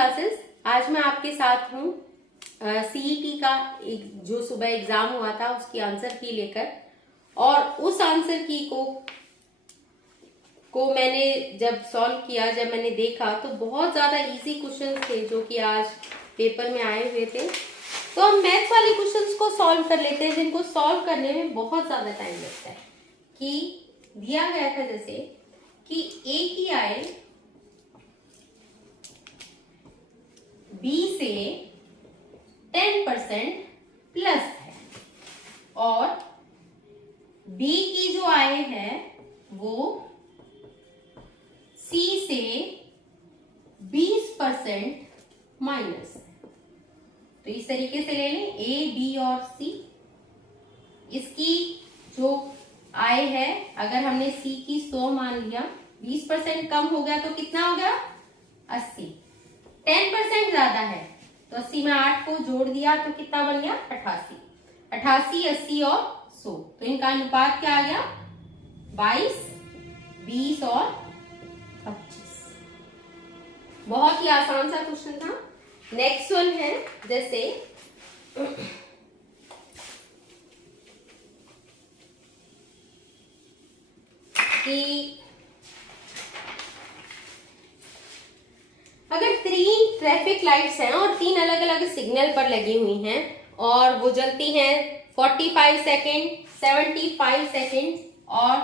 Classes. आज मैं आपके साथ हूँ सीईटी का जो सुबह एग्जाम हुआ था उसकी आंसर की लेकर, और उस आंसर की को मैंने जब सॉल्व किया, जब मैंने देखा तो बहुत ज्यादा इजी क्वेश्चंस थे जो कि आज पेपर में आए हुए थे। तो हम मैथ्स वाले क्वेश्चंस को सॉल्व कर लेते हैं, जिनको सॉल्व करने में बहुत ज्यादा टाइम लगता है। कि दिया गया था जैसे कि ए की आय बी से 10% प्लस है और बी की जो आय है वो सी से 20% माइनस है। तो इस तरीके से ले लें ए, बी और सी। इसकी जो आय है, अगर हमने सी की 100 मान लिया, 20% कम हो गया तो कितना हो गया 80। 10% ज्यादा है तो 80 में 8 को जोड़ दिया तो कितना बन गया 88। 88, 80 और 100, तो इनका अनुपात क्या आ गया 22, 20 और 25। बहुत ही आसान सा क्वेश्चन था। नेक्स्ट वन है जैसे कि अगर 3 ट्रैफिक लाइट्स हैं और 3 अलग अलग सिग्नल पर लगी हुई हैं और वो जलती हैं 45 सेकेंड, 75 सेकेंड और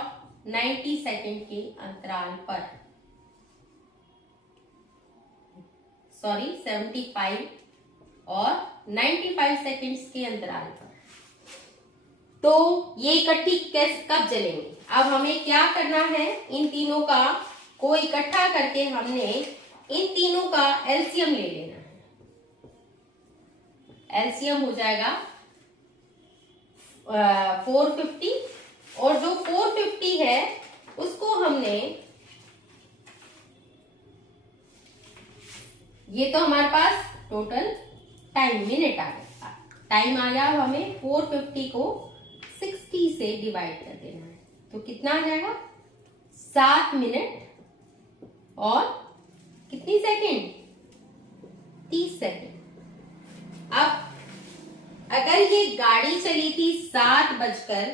90 सेकेंड के अंतराल पर, 75 और 95 सेकेंड्स के अंतराल पर, तो ये इकट्ठी कब जलेंगे। अब हमें क्या करना है, इन तीनों का को इकट्ठा करके हमने इन तीनों का एलसीएम ले लेना है। एलसीएम हो जाएगा 450, और जो 450 है उसको हमने, ये तो हमारे पास टोटल टाइम मिनट आ गया, टाइम आ गया। अब हमें 450 को 60 से डिवाइड कर देना है, तो कितना आ जाएगा 7 मिनट और कितनी सेकेंड 30 सेकेंड। अब अगर ये गाड़ी चली थी 7 बजकर,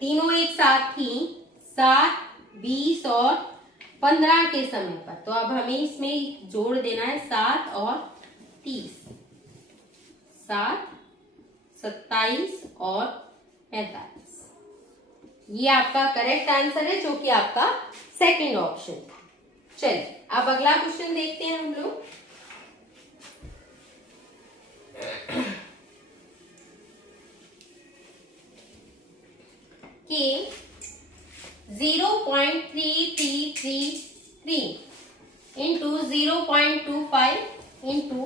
तीनों एक साथ थी 7, 20 और 15 के समय पर, तो अब हमें इसमें जोड़ देना है 7 और 30, 7, 27 और 45। ये आपका करेक्ट आंसर है, जो कि आपका सेकंड ऑप्शन था। चलिए अब अगला क्वेश्चन देखते हैं हम लोग। कि 0.3333 इंटू 0.25 इंटू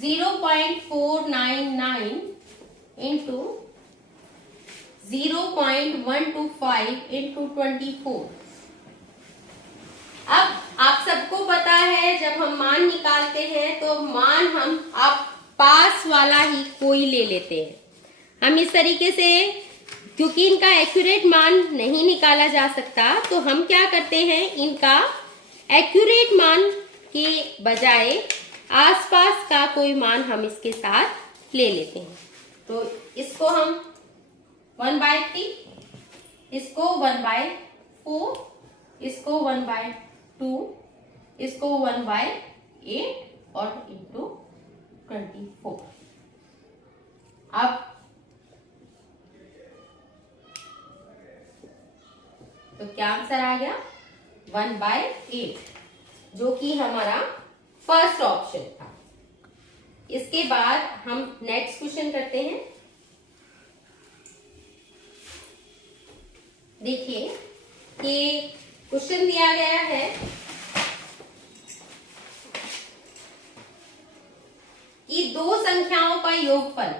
0.499 इंटू 0.125 इंटू 24। अब आप सबको पता है जब हम मान निकालते हैं तो मान हम आप पास वाला ही कोई ले लेते हैं। हम इस तरीके से, क्योंकि इनका एक्यूरेट मान नहीं निकाला जा सकता, तो हम क्या करते हैं, इनका एक्यूरेट मान के बजाय आसपास का कोई मान हम इसके साथ ले लेते हैं। तो इसको हम 1/3, इसको 1/4, इसको 1/2, इसको 1/8 और इंटू 24। अब तो क्या आंसर आ गया 1/8, जो कि हमारा फर्स्ट ऑप्शन था। इसके बाद हम नेक्स्ट क्वेश्चन करते हैं। देखिए कि क्वेश्चन दिया गया है कि दो संख्याओं का योगफल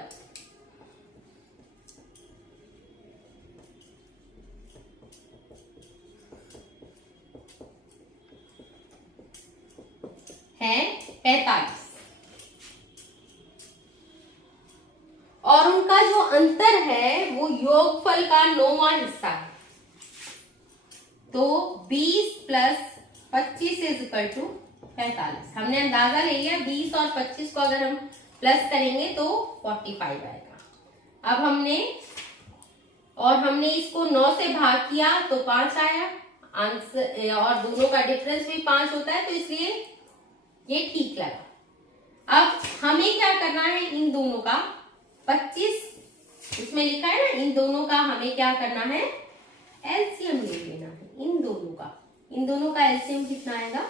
है 45 और उनका जो अंतर है वो योगफल का 9वां हिस्सा है। तो 20 + 25 = 45। हमने अंदाजा ले लिया 20 और 25 को अगर हम प्लस करेंगे तो 45 आएगा। अब हमने इसको 9 से भाग किया तो 5 आया आंसर, और दोनों का डिफरेंस भी 5 होता है, तो इसलिए ये ठीक लगा। अब हमें क्या करना है, इन दोनों का 25 इसमें लिखा है ना, इन दोनों का हमें क्या करना है, एलसीएम ले लेना है। इन दोनों का एलसीएम कितना आएगा,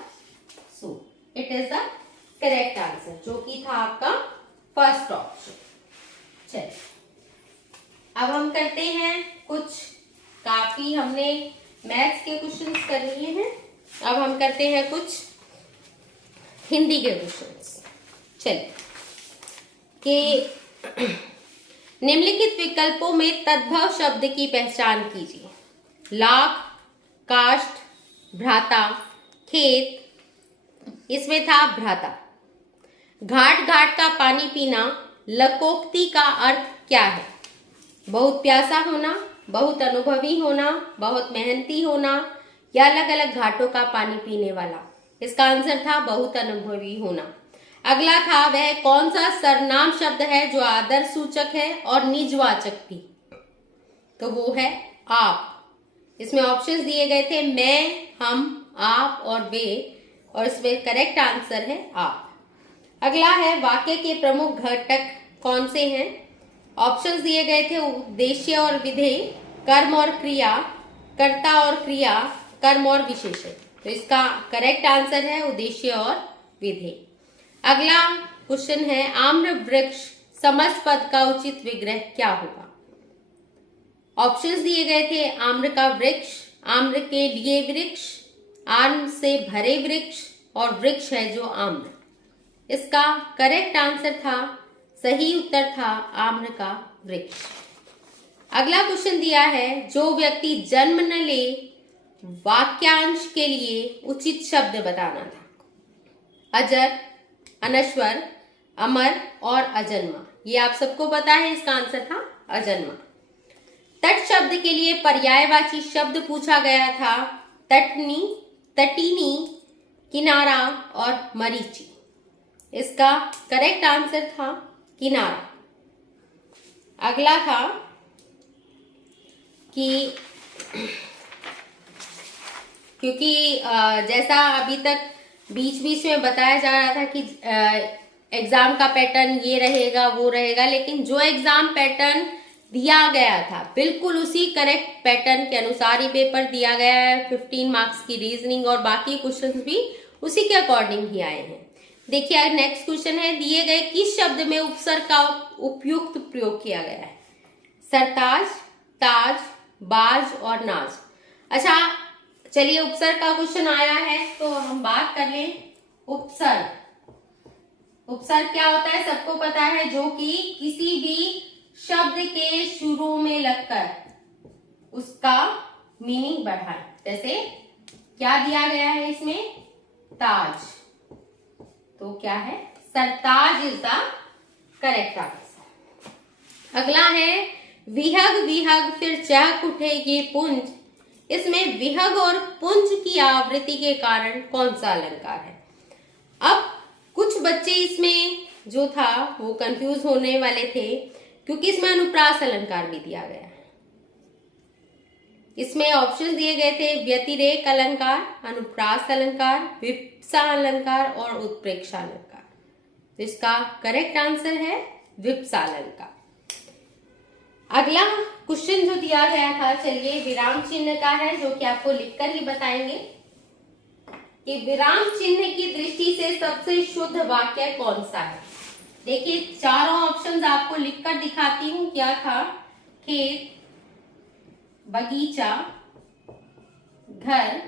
so it is the correct answer, जो कि था आपका फर्स्ट ऑप्शन। चलिए अब हम करते हैं कुछ, काफी हमने मैथ्स के क्वेश्चंस कर लिए हैं, अब हम करते हैं कुछ हिंदी के क्वेश्चंस। चलिए कि निम्नलिखित विकल्पों में तद्भव शब्द की पहचान कीजिए। लाख, काष्ठ, भ्राता, खेत, इसमें था भ्राता। घाट घाट का पानी पीना, लकोक्ति का अर्थ क्या है? बहुत प्यासा होना, बहुत अनुभवी होना, बहुत मेहनती होना, या अलग अलग घाटों का पानी पीने वाला। इसका आंसर था बहुत अनुभवी होना। अगला था वह कौन सा सर्वनाम शब्द है जो आदर सूचक है और निजवाचक भी? तो वो है आप। इसमें ऑप्शंस दिए गए थे मैं, हम, आप और वे, और इसमें करेक्ट आंसर है आप। अगला है वाक्य के प्रमुख घटक कौन से हैं? ऑप्शंस दिए गए थे उद्देश्य और विधेय, कर्म और क्रिया, कर्ता और क्रिया, कर्म और विशेषण। तो इसका करेक्ट आंसर है उद्देश्य और विधेय। अगला क्वेश्चन है आम्र वृक्ष समस्त पद का उचित विग्रह क्या होगा? ऑप्शंस दिए गए थे आम्र का वृक्ष, आम्र के लिए वृक्ष, आम्र से भरे वृक्ष, और वृक्ष है जो आम्र। इसका करेक्ट आंसर था, सही उत्तर था आम्र का वृक्ष। अगला क्वेश्चन दिया है जो व्यक्ति जन्म न ले वाक्यांश के लिए उचित शब्द बताना था। अजर, अनश्वर, अमर और अजन्मा। ये आप सबको पता है, इसका आंसर था अजन्मा। तट शब्द के लिए पर्यायवाची शब्द पूछा गया था। तटनी, तटीनी, किनारा और मरीची। इसका करेक्ट आंसर था किनारा। अगला था कि क्योंकि जैसा अभी तक बीच बीच में बताया जा रहा था कि एग्जाम का पैटर्न ये रहेगा वो रहेगा, लेकिन जो एग्जाम पैटर्न दिया गया था बिल्कुल उसी करेक्ट पैटर्न के अनुसार ही पेपर दिया गया है। 15 मार्क्स की रीजनिंग और बाकी क्वेश्चंस भी उसी के अकॉर्डिंग ही आए हैं। देखिए नेक्स्ट क्वेश्चन है, दिए गए किस शब्द में उपसर्ग का उपयुक्त प्रयोग किया गया है? सरताज, ताज, बाज और नाज। अच्छा चलिए उपसर्ग का क्वेश्चन आया है तो हम बात कर लें उपसर्ग। उपसर्ग क्या होता है सबको पता है, जो कि किसी भी शब्द के शुरू में लगकर उसका मीनिंग बढ़ाए। जैसे क्या दिया गया है इसमें, ताज, तो क्या है सरताज इज द करेक्ट आंसर। अगला है विहग विहग फिर चहक उठेगी पुंज। इसमें विहग और पुंज की आवृत्ति के कारण कौन सा अलंकार है? अब कुछ बच्चे इसमें जो था वो कंफ्यूज होने वाले थे, क्योंकि इसमें अनुप्रास अलंकार भी दिया गया है। इसमें ऑप्शन दिए गए थे व्यतिरेक अलंकार, अनुप्रास अलंकार, विप्सा अलंकार और उत्प्रेक्षा अलंकार। तो इसका करेक्ट आंसर है विप्सा अलंकार। अगला क्वेश्चन जो दिया गया था, चलिए विराम चिन्ह का है, जो कि आपको लिखकर ही बताएंगे कि विराम चिन्ह की दृष्टि से सबसे शुद्ध वाक्य कौन सा है। देखिए चारों ऑप्शंस आपको लिखकर दिखाती हूं। क्या था, खेत, बगीचा, घर,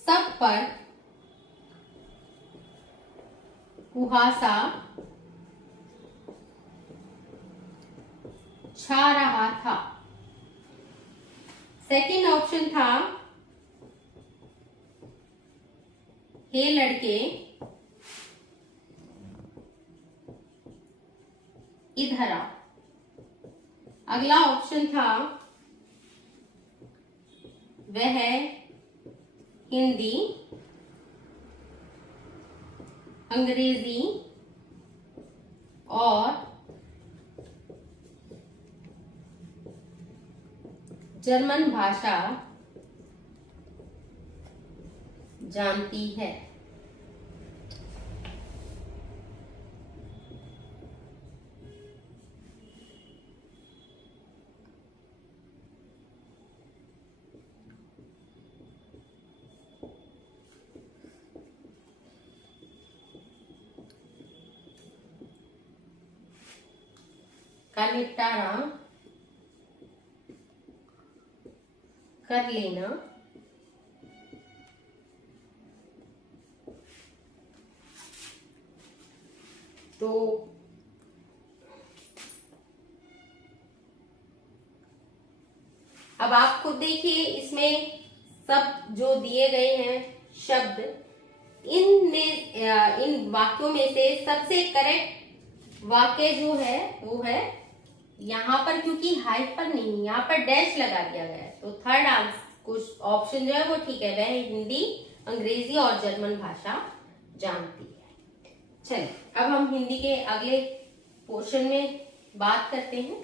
सब पर कुहासा छा रहा था। सेकंड ऑप्शन था हे लड़के इधर आ। अगला ऑप्शन था वह हिंदी, अंग्रेजी और जर्मन भाषा जानती है। का निपटारा कर लेना तो अब आप खुद देखिए, इसमें सब जो दिए गए हैं शब्द, इन वाक्यों में से सबसे करेक्ट वाक्य जो है वो है यहाँ पर, क्योंकि हाइफन नहीं, यहाँ पर डैश लगा दिया गया है, तो थर्ड आंसर कुछ ऑप्शन जो है वो ठीक है, वह हिंदी, अंग्रेजी और जर्मन भाषा जानती है। चलिए अब हम हिंदी के अगले पोर्शन में बात करते हैं।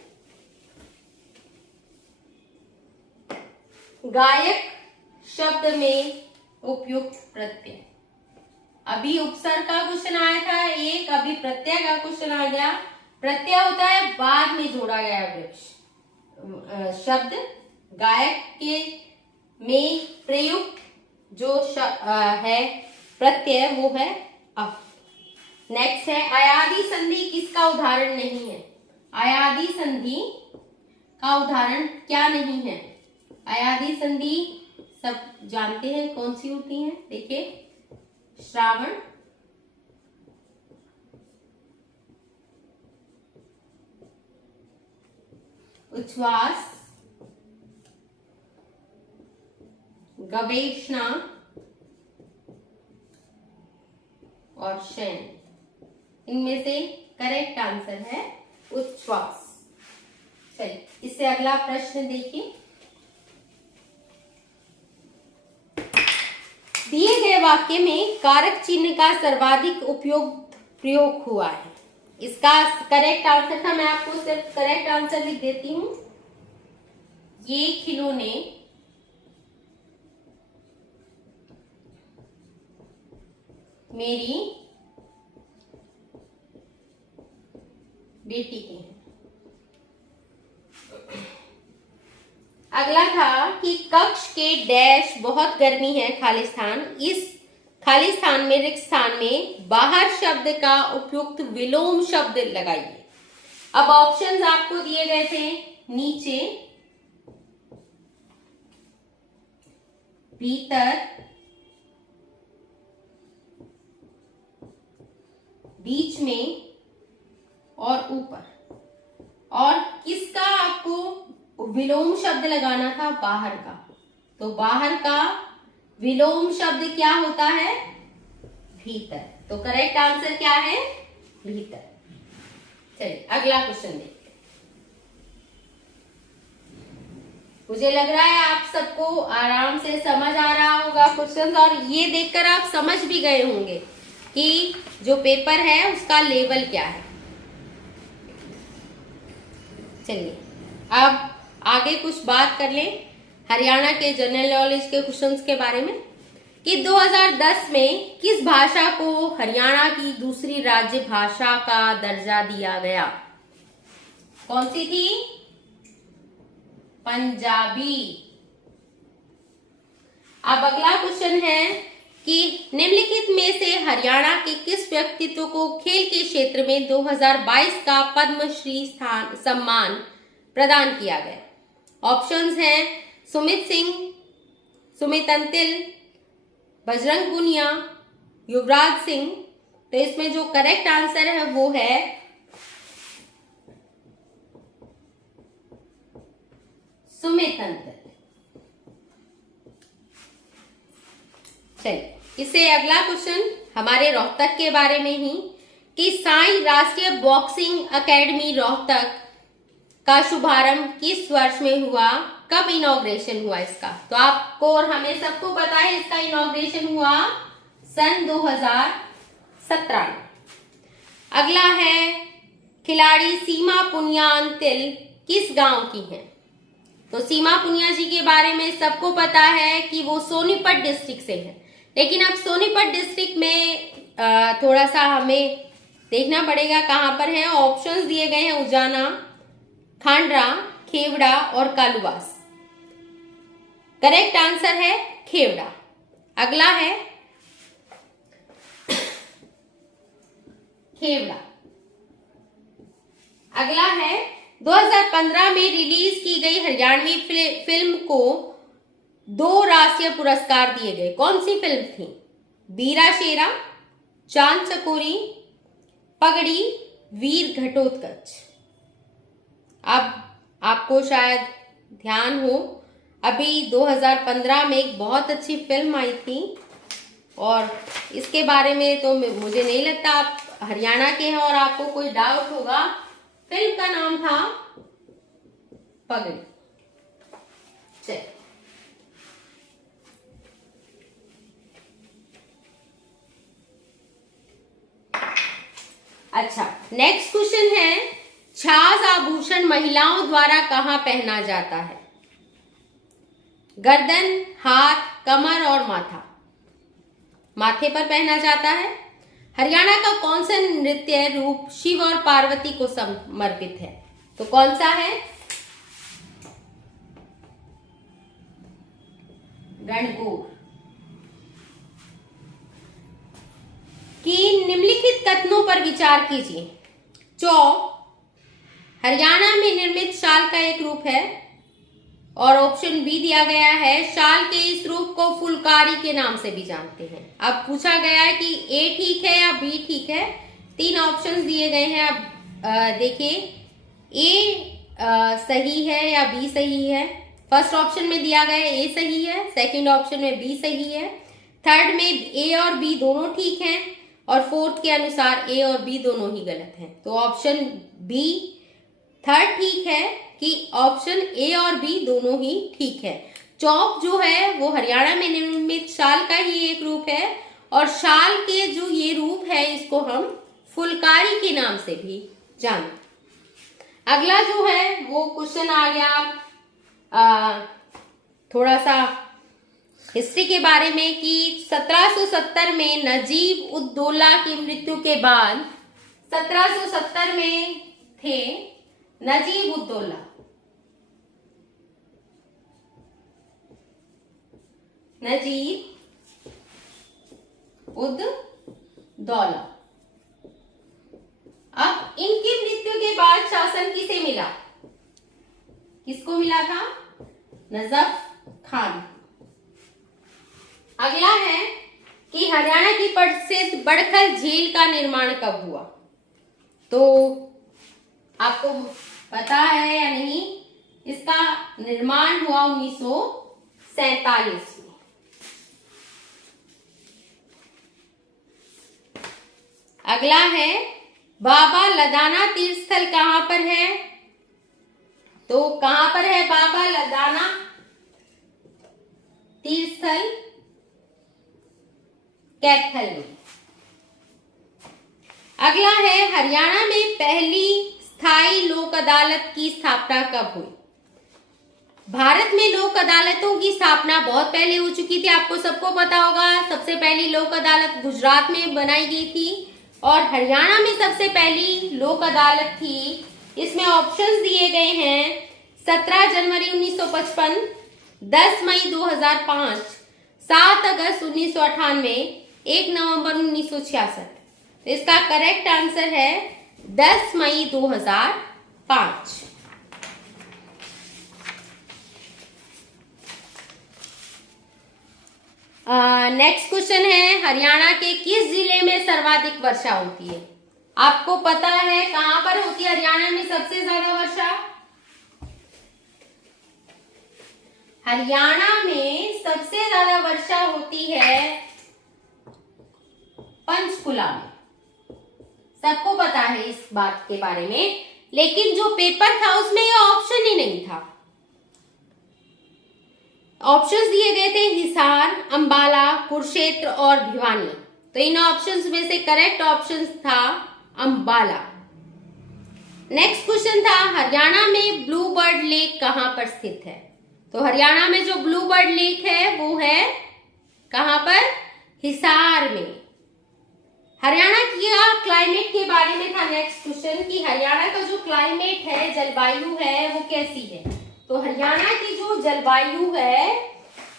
गायक शब्द में उपयुक्त प्रत्यय। अभी उपसर्ग का क्वेश्चन आया था एक, अभी प्रत्यय का क्वेश्चन आ गया। प्रत्यय होता है बाद में जोड़ा गया वृक्ष शब्द। गायक के में प्रयुक्त जो है प्रत्यय वो है अ। नेक्स्ट है अयादि संधि किसका उदाहरण नहीं है? अयादि संधि का उदाहरण क्या नहीं है? अयादि संधि सब जानते हैं कौन सी होती है, देखिए श्रावण, उच्छ्वास, गवेषणा और शयन। इनमें से करेक्ट आंसर है उच्छ्वास। चलिए इससे अगला प्रश्न देखिए। दिए गए वाक्य में कारक चिन्ह का सर्वाधिक उपयोग प्रयोग हुआ है। इसका करेक्ट आंसर था, मैं आपको सिर्फ करेक्ट आंसर लिख देती हूं। ये खिलौने मेरी बेटी के हैं। अगला था कि कक्ष के डैश बहुत गर्मी है खालिस्तान, इस खालिस्तान में रिक्त स्थान में बाहर शब्द का उपयुक्त विलोम शब्द लगाइए। अब ऑप्शंस आपको दिए गए थे नीचे, भीतर, बीच में और ऊपर, और किसका आपको विलोम शब्द लगाना था? बाहर का। तो बाहर का विलोम शब्द क्या होता है? भीतर। तो करेक्ट आंसर क्या है? भीतर। चलिए अगला क्वेश्चन देखते हैं। मुझे लग रहा है आप सबको आराम से समझ आ रहा होगा क्वेश्चन, और ये देखकर आप समझ भी गए होंगे कि जो पेपर है उसका लेवल क्या है। चलिए अब आगे कुछ बात कर लें हरियाणा के जनरल नॉलेज के क्वेश्चंस के बारे में कि 2010 में किस भाषा को हरियाणा की दूसरी राज्य भाषा का दर्जा दिया गया? कौन सी थी? पंजाबी। अब अगला क्वेश्चन है कि निम्नलिखित में से हरियाणा के किस व्यक्तित्व को खेल के क्षेत्र में 2022 का पद्मश्री सम्मान प्रदान किया गया? ऑप्शंस हैं सुमित सिंह, सुमित अंतिल, बजरंग पुनिया, युवराज सिंह। तो इसमें जो करेक्ट आंसर है वो है सुमित अंतिल। चलिए इससे अगला क्वेश्चन हमारे रोहतक के बारे में ही कि साई राष्ट्रीय बॉक्सिंग एकेडमी रोहतक का शुभारंभ किस वर्ष में हुआ? कब इनॉग्रेशन हुआ इसका? तो आपको और हमें सबको पता है इसका इनॉग्रेशन हुआ सन 2017 में। अगला है खिलाड़ी सीमा पुनिया किस गांव की है? तो सीमा पुनिया जी के बारे में सबको पता है कि वो सोनीपत डिस्ट्रिक्ट से है, लेकिन अब सोनीपत डिस्ट्रिक्ट में थोड़ा सा हमें देखना पड़ेगा कहां पर है। ऑप्शंस दिए गए हैं उजाना, खांडरा, खेवड़ा और कालुवास। करेक्ट आंसर है खेवड़ा। अगला है खेवड़ा। अगला है 2015 में रिलीज की गई हरियाणवी फिल्म को 2 राष्ट्रीय पुरस्कार दिए गए। कौन सी फिल्म थी? बीरा शेरा, चांद चकोरी, पगड़ी, वीर घटोत्कच। अब आपको शायद ध्यान हो, अभी 2015 में एक बहुत अच्छी फिल्म आई थी और इसके बारे में तो मुझे नहीं लगता आप हरियाणा के हैं और आपको कोई डाउट होगा। फिल्म का नाम था पगड़ी। चलिए, अच्छा, नेक्स्ट क्वेश्चन है छाछ आभूषण महिलाओं द्वारा कहां पहना जाता है? गर्दन, हाथ, कमर और माथा। माथे पर पहना जाता है। हरियाणा का कौन सा नृत्य रूप शिव और पार्वती को समर्पित है? तो कौन सा है? गणगौर। कि निम्नलिखित कथनों पर विचार कीजिए। चौक हरियाणा में निर्मित शाल का एक रूप है और ऑप्शन बी दिया गया है शाल के इस रूप को फुलकारी के नाम से भी जानते हैं। अब पूछा गया है कि ए ठीक है या बी ठीक है। 3 ऑप्शंस दिए गए हैं। अब देखिए ए सही है या बी सही है। फर्स्ट ऑप्शन में दिया गया है ए सही है, सेकंड ऑप्शन में बी सही है, थर्ड में ए और बी दोनों ठीक हैं और फोर्थ के अनुसार ए और बी दोनों ही गलत हैं। तो ऑप्शन बी थर्ड ठीक है कि ऑप्शन ए और बी दोनों ही ठीक है। चौक जो है वो हरियाणा में निर्मित शाल का ही एक रूप है और शाल के जो ये रूप है इसको हम फुलकारी के नाम से भी जानते। अगला जो है वो क्वेश्चन आ गया थोड़ा सा हिस्ट्री के बारे में कि 1770 में नजीब उद दौला की मृत्यु के बाद 1770 में थे नजीब उद दौला। नजीब उद दौला। अब इनकी मृत्यु के बाद शासन किसे मिला? किसको मिला था? नजफ खान। अगला है कि हरियाणा की प्रसिद्ध बड़खल झील का निर्माण कब हुआ? तो आपको पता है या नहीं? इसका निर्माण हुआ 1947 में। अगला है बाबा लदाना तीर्थ स्थल कहां पर है? तो कहां पर है बाबा लदाना तीर्थ स्थल? कैथल में। अगला है हरियाणा में पहली स्थायी लोक अदालत की स्थापना कब हुई? भारत में लोक अदालतों की स्थापना बहुत पहले हो चुकी थी, आपको सबको पता होगा। सबसे पहली लोक अदालत गुजरात में बनाई गई थी और हरियाणा में सबसे पहली लोक अदालत थी। इसमें ऑप्शंस दिए गए हैं 17 जनवरी 1955, 10 मई 2005, 7 अगस्त 1998, 1 नवंबर 1966। तो इसका करेक्ट आंसर है 10 मई 2005। नेक्स्ट क्वेश्चन है हरियाणा के किस जिले में सर्वाधिक वर्षा होती है? आपको पता है कहां पर होती है हरियाणा में सबसे ज्यादा वर्षा? हरियाणा में सबसे ज्यादा वर्षा होती है पंचकुला में। सबको पता है इस बात के बारे में, लेकिन जो पेपर था उसमें यह ऑप्शन ही नहीं था। ऑप्शंस दिए गए थे हिसार, अंबाला, कुरुक्षेत्र और भिवानी। तो इन ऑप्शंस में से करेक्ट ऑप्शन था अंबाला। नेक्स्ट क्वेश्चन था हरियाणा में ब्लू बर्ड लेक कहां पर स्थित है। तो हरियाणा में जो ब्लू बर्ड लेक है वो है कहां पर, हिसार में। हरियाणा की क्लाइमेट के बारे में था नेक्स्ट क्वेश्चन कि हरियाणा का जो क्लाइमेट है, जलवायु है, वो कैसी है। तो हरियाणा की जो जलवायु है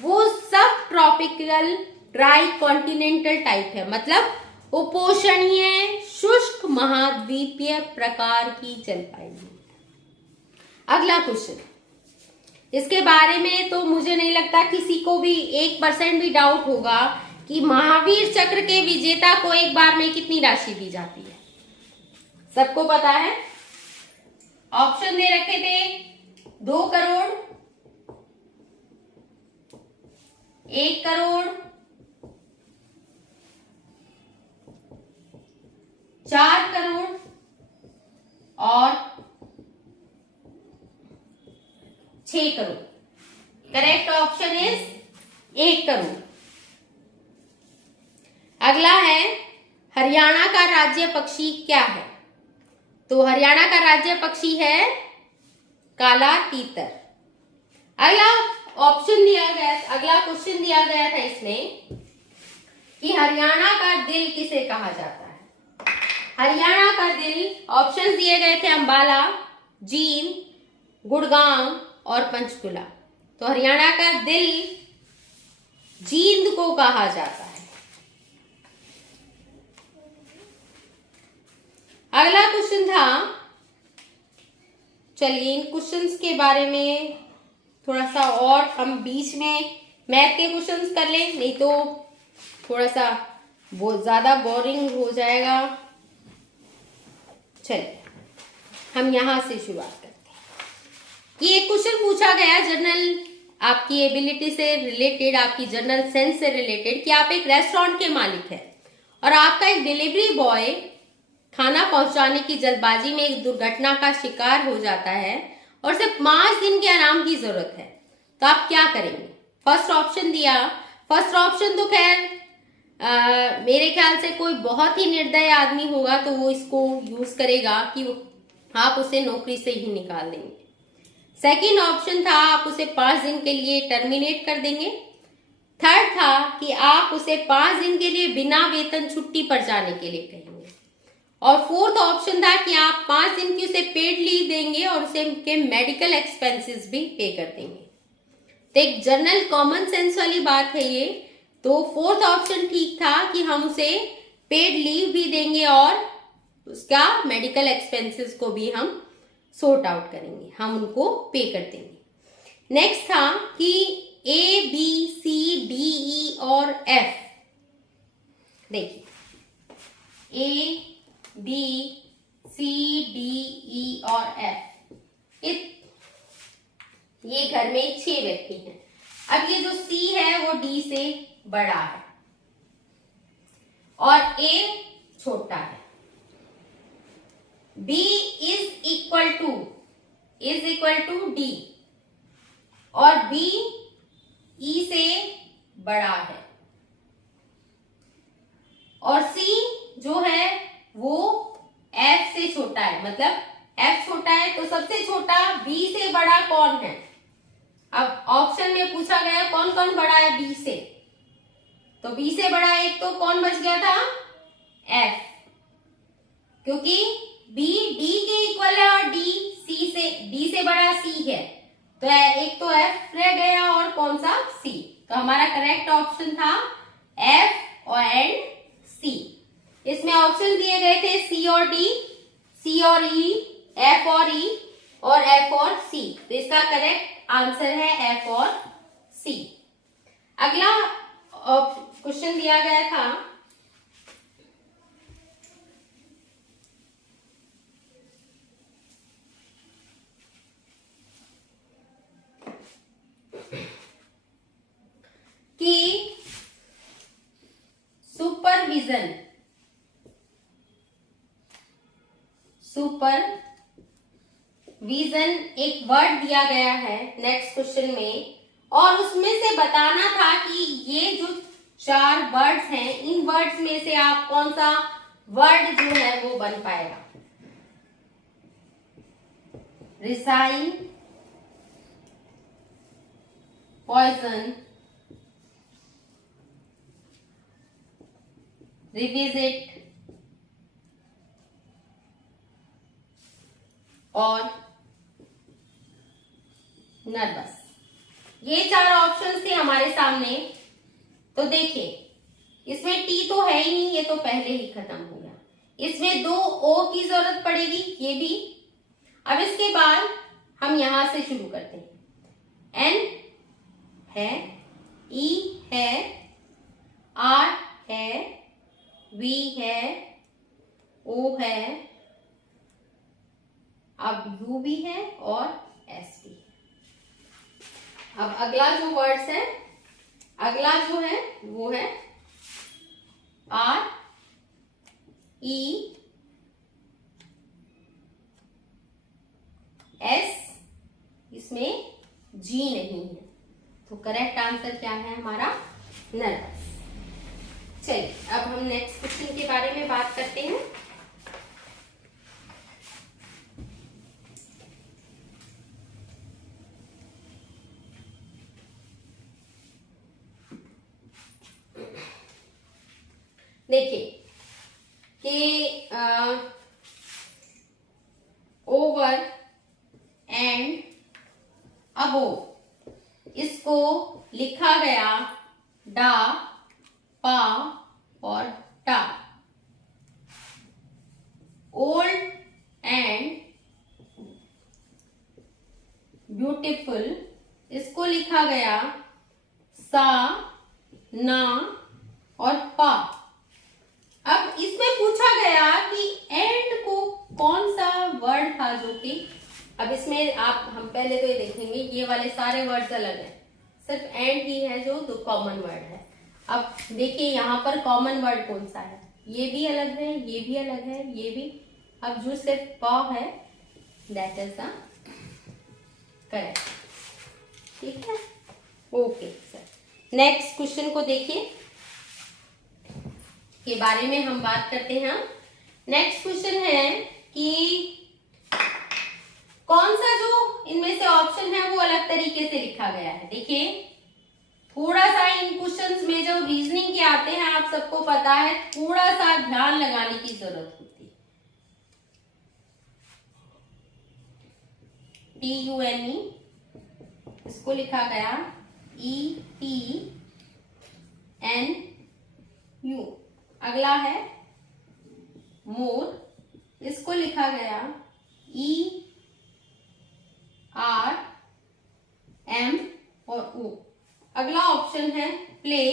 वो सब ट्रॉपिकल ड्राई कॉन्टिनेंटल टाइप है, मतलब उपोष्णीय शुष्क महाद्वीपीय प्रकार की जलवायु। अगला क्वेश्चन, इसके बारे में तो मुझे नहीं लगता किसी को भी 1% भी डाउट होगा कि महावीर चक्र के विजेता को एक बार में कितनी राशि दी जाती है। सबको पता है। ऑप्शन दे रखे थे 2 करोड़, 1 करोड़, 4 करोड़ और 6 crore. Correct option is 1 crore. अगला है हरियाणा का राज्य पक्षी क्या है। तो हरियाणा का राज्य पक्षी है काला तीतर। अगला ऑप्शन दिया गया, अगला क्वेश्चन दिया गया था इसमें कि हरियाणा का दिल किसे कहा जाता है। हरियाणा का दिल, ऑप्शन दिए गए थे अंबाला, जींद, गुड़गांव और पंचकुला। तो हरियाणा का दिल जींद को कहा जाता है। अगला क्वेश्चन था, चलिए इन क्वेश्चंस के बारे में थोड़ा सा और हम बीच में मैथ के क्वेश्चंस कर लें, नहीं तो थोड़ा सा बहुत ज्यादा बोरिंग हो जाएगा। चलिए हम यहां से शुरुआत करते हैं। ये एक क्वेश्चन पूछा गया जनरल आपकी एबिलिटी से रिलेटेड, आपकी जनरल सेंस से रिलेटेड कि आप एक रेस्टोरेंट के मालिक हैं और आपका एक डिलीवरी बॉय खाना पहुंचाने की जल्दबाजी में एक दुर्घटना का शिकार हो जाता है और सिर्फ 5 दिन के आराम की जरूरत है, तो आप क्या करेंगे। फर्स्ट ऑप्शन दिया, फर्स्ट ऑप्शन तो खैर मेरे ख्याल से कोई बहुत ही निर्दयी आदमी होगा तो वो इसको यूज करेगा कि आप उसे नौकरी से ही निकाल देंगे। सेकंड ऑप्शन था आप उसे 5 दिन के लिए टर्मिनेट कर देंगे। थर्ड था कि आप उसे 5 दिन के लिए बिना वेतन छुट्टी पर जाने के लिए कहेंगे। और फोर्थ ऑप्शन था कि आप 5 दिन की उसे पेड लीव देंगे और उसे उनके मेडिकल एक्सपेंसेस भी पे कर देंगे। तो एक जनरल कॉमन सेंस वाली बात है ये। तो फोर्थ ऑप्शन ठीक था कि हम उसे पेड लीव भी देंगे और उसका मेडिकल एक्सपेंसेस को भी हम सॉर्ट आउट करेंगे, हम उनको पे कर देंगे। नेक्स्ट था कि A, B, C, D, E और F। देखिए A, B, C, D, E और F, ये घर में 6 व्यक्ति हैं। अब ये जो C है वो D से बड़ा है और A छोटा है। B is equal to D और B E से बड़ा है और C जो है वो F से छोटा है, मतलब F छोटा है तो सबसे छोटा B से बड़ा कौन है। अब ऑप्शन में पूछा गया कौन कौन बड़ा है B से, तो B से बड़ा एक तो कौन बच गया था, F, क्योंकि B D के इक्वल है और D से बड़ा C है, तो एक तो F रह गया और कौन सा C। तो हमारा करेक्ट ऑप्शन था F और एंड C। इसमें ऑप्शन दिए गए थे C और D, C और E, F और E और F और C। तो इसका करेक्ट आंसर है F और C। अगला क्वेश्चन दिया गया था कि सुपरविजन एक वर्ड दिया गया है नेक्स्ट क्वेश्चन में, और उसमें से बताना था कि ये जो 4 वर्ड्स हैं, इन वर्ड्स में से आप कौन सा वर्ड जो है वो बन पाएगा। रिसाइन, पॉइजन, रिविजिट और नर्वस। ये 4 ऑप्शन थे हमारे सामने। तो देखिए, इसमें टी तो है ही नहीं, ये तो पहले ही खत्म हो गया। इसमें 2 ओ की जरूरत पड़ेगी, ये भी। अब इसके बाद हम यहां से शुरू करते हैं। एन है, ई है, आर है, वी है, ओ है, अब यू भी है और एस भी है। अब अगला जो वर्ड्स है, अगला जो है वो है आर, ई, एस, इसमें जी नहीं है, तो करेक्ट आंसर क्या है हमारा? नर्वस। चलिए अब हम नेक्स्ट क्वेश्चन के बारे में बात करते हैं। देखिए कि ओवर एंड अबोव, इसको लिखा गया डा, पा और टा। ओल्ड एंड ब्यूटीफुल, इसको लिखा गया सा, ना और पा। अब इसमें पूछा गया कि एंड को कौन सा वर्ड था जो कि, अब इसमें हम पहले तो ये देखेंगे, ये वाले सारे वर्ड्स अलग हैं, सिर्फ एंड ही है जो दो कॉमन वर्ड है। अब देखिए यहाँ पर कॉमन वर्ड कौन सा है, ये भी अलग है, ये भी अलग है, ये भी। अब जो सिर्फ प है दैट इज द करेक्ट। ठीक है, ओके सर। नेक्स्ट क्वेश्चन को देखिए, के बारे में हम बात करते हैं। नेक्स्ट क्वेश्चन है कि कौन सा जो इनमें से ऑप्शन है वो अलग तरीके से लिखा गया है। देखिए थोड़ा सा इन क्वेश्चंस में जो रीजनिंग के आते हैं, आप सबको पता है, थोड़ा सा ध्यान लगाने की जरूरत होती है। TUNE, इसको लिखा गया ETNU। अगला है मोर, इसको लिखा गया ERM और O। अगला ऑप्शन है प्ले,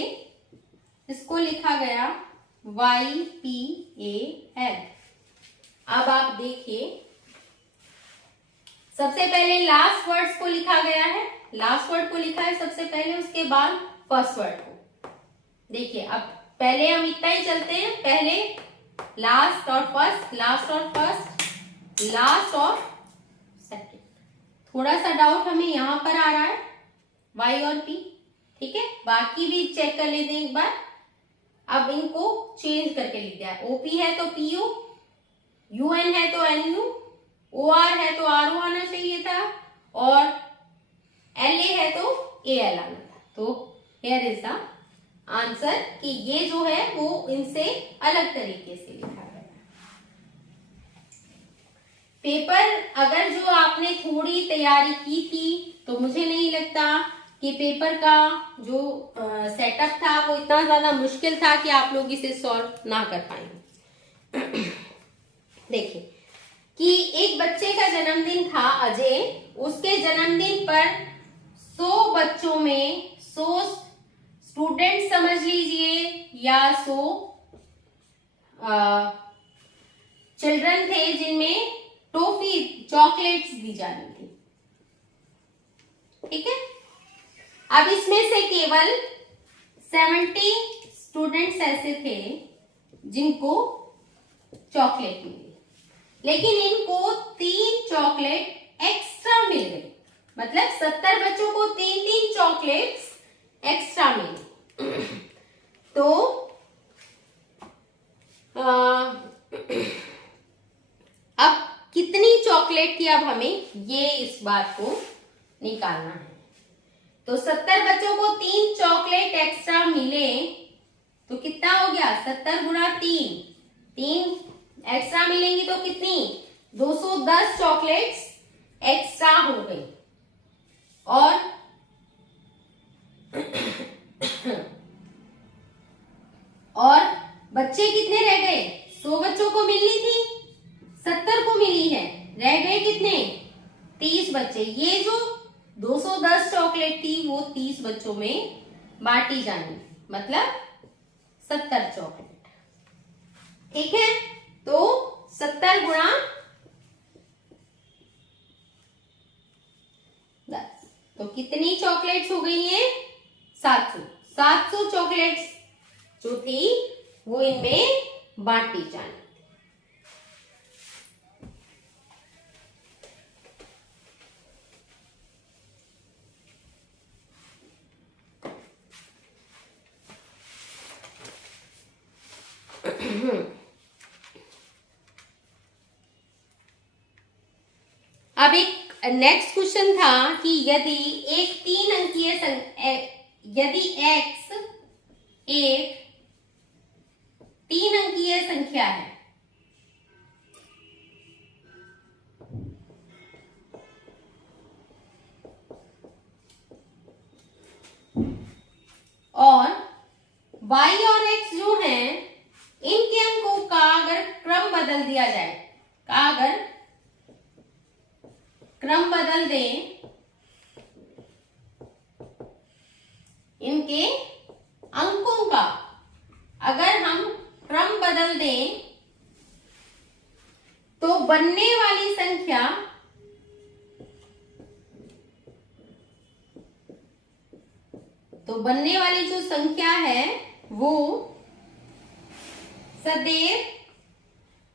इसको लिखा गया YPAL। अब आप देखिए, सबसे पहले लास्ट वर्ड्स को लिखा गया है, लास्ट वर्ड को लिखा है सबसे पहले, उसके बाद फर्स्ट वर्ड को। देखिए अब पहले हम इतना ही चलते हैं, पहले लास्ट और फर्स्ट, लास्ट और फर्स्ट, लास्ट और सेकंड। थोड़ा सा डाउट हमें यहां पर आ रहा है Y और P, ठीक है, बाकी भी चेक कर लेते हैं एक बार। अब इनको चेंज करके लिख दिया, OP है तो PU, UN है तो NU, OR है तो RO आना चाहिए था, और LA है तो AL आना था। तो हियर इज द आंसर कि ये जो है वो इनसे अलग तरीके से लिखा गया। पेपर अगर जो आपने थोड़ी तैयारी की थी तो मुझे नहीं लगता कि पेपर का जो सेटअप था वो इतना ज्यादा मुश्किल था कि आप लोग इसे सॉल्व ना कर पाएंगे। देखिए कि एक बच्चे का जन्मदिन था अजय, उसके जन्मदिन पर 100 बच्चों में 100 स्टूडेंट समझ लीजिए या 100 चिल्ड्रन थे जिनमें टॉफी चॉकलेट्स दी जानी थी। ठीक है, अब इसमें से केवल 70 स्टूडेंट्स ऐसे थे जिनको चॉकलेट मिली, लेकिन इनको 3 चॉकलेट एक्स्ट्रा मिल गई। मतलब 70 बच्चों को 3-3 चॉकलेट्स एक्स्ट्रा मिले। तो अब कितनी चॉकलेट थी, अब हमें ये इस बात को निकालना है। तो 70 बच्चों को 3 चॉकलेट एक्स्ट्रा मिले तो कितना हो गया, 70 गुणा 3 एक्स्ट्रा मिलेंगी तो कितनी, 210 चॉकलेट्स एक्स्ट्रा हो गई। और बच्चे कितने रह गए, 100 बच्चों को मिलनी थी, 70 को मिली है, रह गए कितने, 30 बच्चे। ये जो 210 चॉकलेट थी वो 30 बच्चों में बांटी जानी, मतलब 70 चॉकलेट। ठीक है, तो 70 गुणा 10, तो कितनी चॉकलेट्स हो गई हैं, 700 चॉकलेट्स जो थी वो इनमें बांटी जानी। अब एक नेक्स्ट क्वेश्चन था कि यदि एक 3 अंकीय यदि x एक 3 अंकीय संख्या है और y और x जो हैं इनके अंकों का अगर क्रम बदल दिया जाए, अगर क्रम बदल दें, इनके अंकों का अगर हम क्रम बदल दें तो बनने वाली संख्या जो संख्या है वो सदैव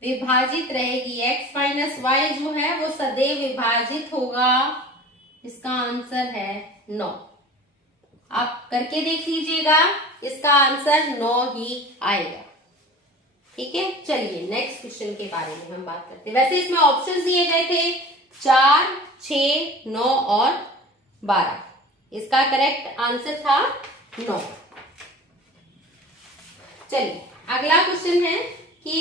विभाजित रहेगी। x माइनस वाई जो है वो सदैव विभाजित होगा। इसका आंसर है 9। आप करके देख लीजिएगा, इसका आंसर 9 ही आएगा। ठीक है, चलिए नेक्स्ट क्वेश्चन के बारे में हम बात करते हैं। वैसे इसमें ऑप्शंस दिए गए थे 4, 6, 9 और 12। इसका करेक्ट आंसर था 9। चलिए अगला क्वेश्चन है कि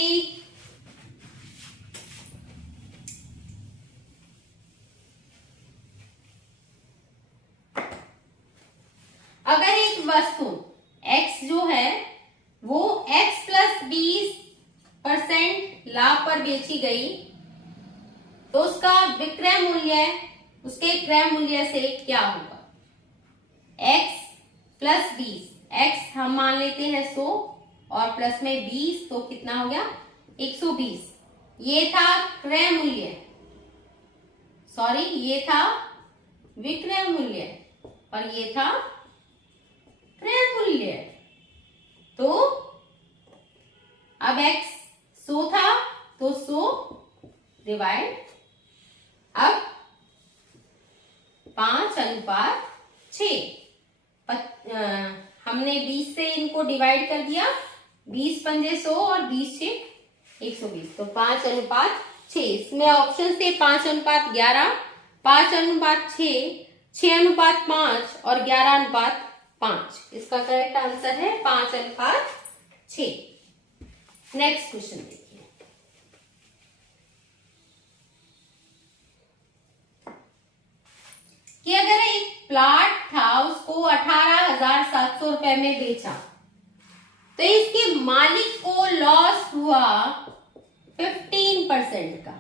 अगर एक वस्तु x जो है वो x प्लस 20% लाभ पर बेची गई तो उसका विक्रय मूल्य उसके क्रय मूल्य से क्या होगा। x प्लस 20, x हम मान लेते हैं 100 और प्लस में 20 तो कितना हो गया 120। ये था क्रय मूल्य, सॉरी ये था विक्रय मूल्य और ये था क्रय मूल्य। तो अब x 100 था तो 100 डिवाइड, अब 5:6 हमने 20 से इनको डिवाइड कर दिया, 20 पंजे 100 और 20 से 120 तो 5:6। इसमें ऑप्शन थे 5:11, 5:6, 6:5 और 11:5। इसका करेक्ट आंसर है 5:6। नेक्स्ट क्वेश्चन देखिए, कि अगर एक प्लॉट था उसको 18,700 रुपए में बेचा तो इसके मालिक को लॉस हुआ 15% का,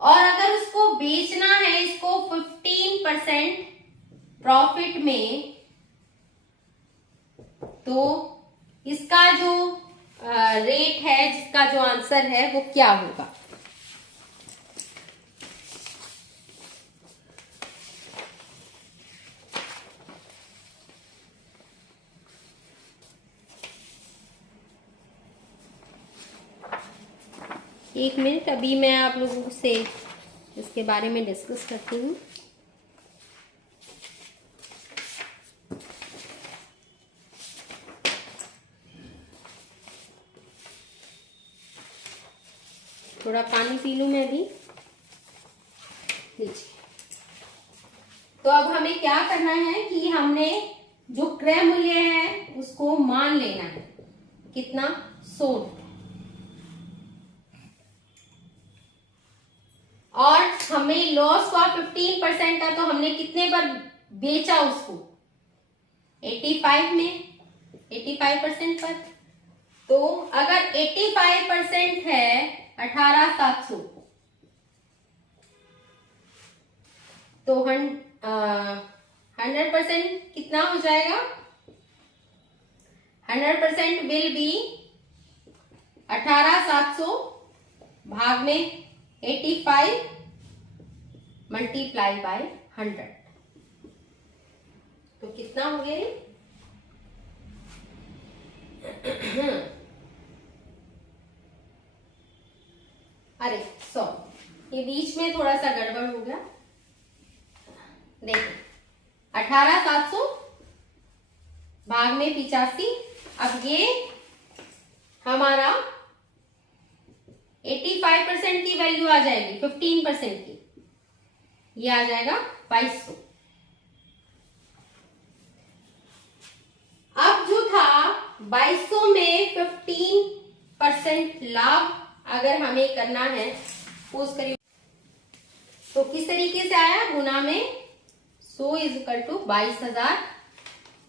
और अगर उसको बेचना है इसको 15% प्रॉफिट में तो इसका जो रेट है, जिसका जो आंसर है वो क्या होगा। एक मिनट, अभी मैं आप लोगों से इसके बारे में डिस्कस करती हूँ। थोड़ा पानी पी लूँ मैं भी। लीजिए। तो अब हमें क्या करना है कि हमने जो क्रय मूल्य है उसको मान लेना है। कितना? 100। और हमें लॉस हुआ 15% का, तो हमने कितने पर बेचा उसको? 85 में, 85% पर। तो अगर 85% है 18,700, तो 100% कितना हो जाएगा? 100% विल बी 18,700 भाग में 85 मल्टीप्लाई बाय 100। तो कितना हो गया? अरे सॉरी, ये बीच में थोड़ा सा गड़बड़ हो गया। देखिए 18,700 भाग में 85। अब ये हमारा 85% की वैल्यू आ जाएगी, 15% की, ये आ जाएगा 2200। अब जो था 2200 में 15% लाभ अगर हमें करना है, सपोज करिए, तो किस तरीके से आया? गुना में 100 इज इक्वल टू 22,000।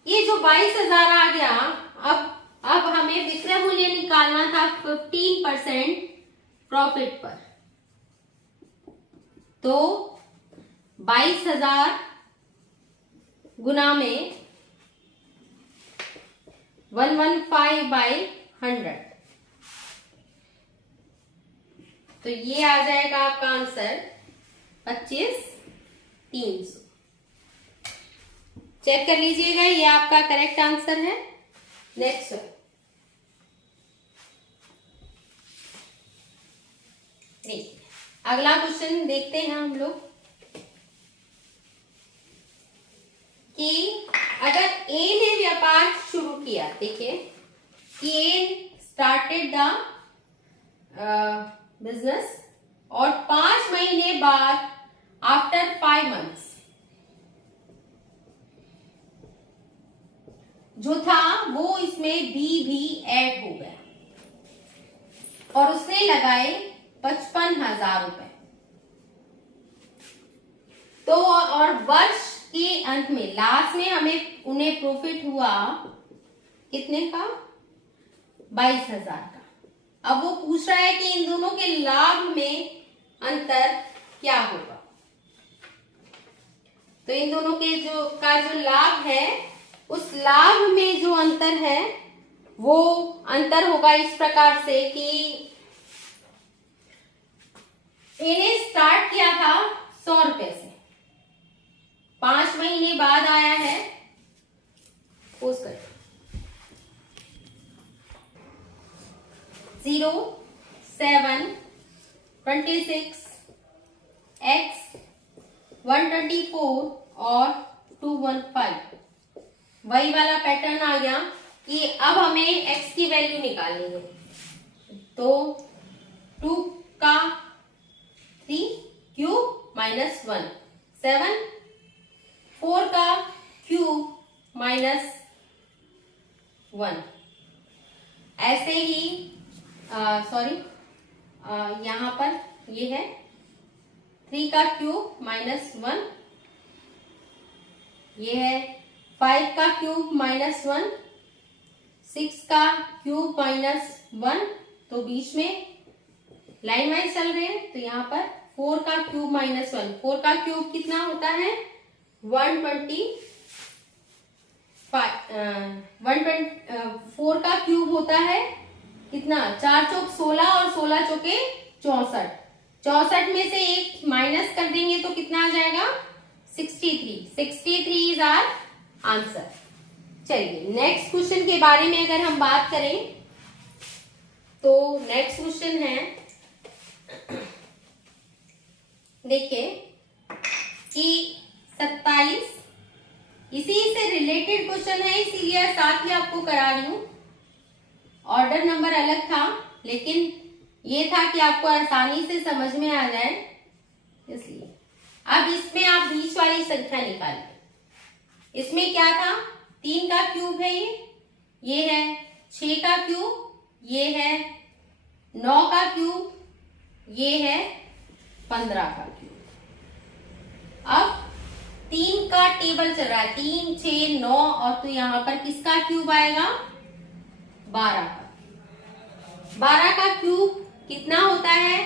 ये जो 22,000 आ गया, अब हमें विक्रय मूल्य निकालना था 15% प्रॉफिट पर। तो 22,000 गुना में 115 बाई 100, तो ये आ जाएगा आपका आंसर 25,300। चेक कर लीजिएगा, ये आपका करेक्ट आंसर है। नेक्स्ट अगला क्वेश्चन देखते हैं हम लोग कि अगर ए ने व्यापार शुरू किया, देखिए कि ए स्टार्टेड द बिजनेस, और 5 महीने बाद आफ्टर 5 मंथ्स जो था वो इसमें बी भी ऐड हो गया और उसने लगाए 55,000 रुपए। तो और वर्ष के अंत में, लास्ट में हमें उन्हें प्रॉफिट हुआ कितने का? 22,000 का। अब वो पूछ रहा है कि इन दोनों के लाभ में अंतर क्या होगा। तो इन दोनों के जो लाभ है, उस लाभ में जो अंतर है वो अंतर होगा इस प्रकार से कि इन्हें स्टार्ट किया था 100 रुपए से, 5 महीने बाद आया है, पोस्ट कर 0, 7, 26, x, 124 और 215। वही वाला पैटर्न आ गया कि अब हमें x की वैल्यू निकालनी है। तो 2 का 3 क्यूब माइनस 1, 7, 4 का क्यूब माइनस 1। ऐसे ही यहाँ पर ये है 3 का क्यूब माइनस 1, ये है 5 का क्यूब माइनस 1, 6 का क्यूब माइनस 1, तो बीच में लाइन वाइज चल रहे हैं। तो यहाँ पर 4 का क्यूब माइनस 1, 4 का क्यूब कितना होता है? 125, 4 का क्यूब होता है कितना? 4 चौक 16 और 16 चौके 64। 64 में से एक माइनस कर देंगे तो कितना आ जाएगा? 63। 63 इज आवर आंसर। चलिए नेक्स्ट क्वेश्चन के बारे में अगर हम बात करें तो नेक्स्ट क्वेश्चन है देखिए कि 27 इसी से रिलेटेड क्वेश्चन है, इसीलिए साथ ही आपको करा रही हूं। ऑर्डर नंबर अलग था, लेकिन ये था कि आपको आसानी से समझ में आ जाए, इसलिए। अब इसमें आप बीच वाली संख्या निकालिए। इसमें क्या था, 3 का क्यूब है, ये है 6 का क्यूब, ये है 9 का क्यूब, ये है 15 का क्यूब। अब 3 का टेबल चल रहा है, 3, 6, 9, और तो यहां पर किसका क्यूब आएगा, 12 का। 12 का क्यूब कितना होता है,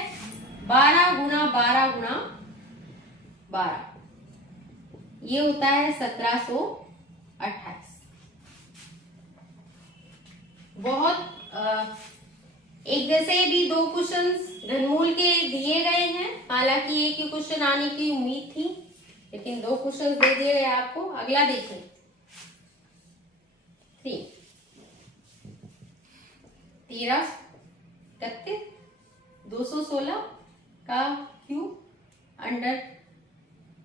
12 गुना 12 गुना 12, ये होता है 1728। बहुत एक जैसे भी 2 क्वेश्चंस घनमूल के दिए गए हैं, हालांकि एक ही क्वेश्चन आने की उम्मीद थी, लेकिन 2 क्वेश्चन दे दिए गए आपको। अगला देखिए 3, 13, 31, 216 का क्यूब अंडर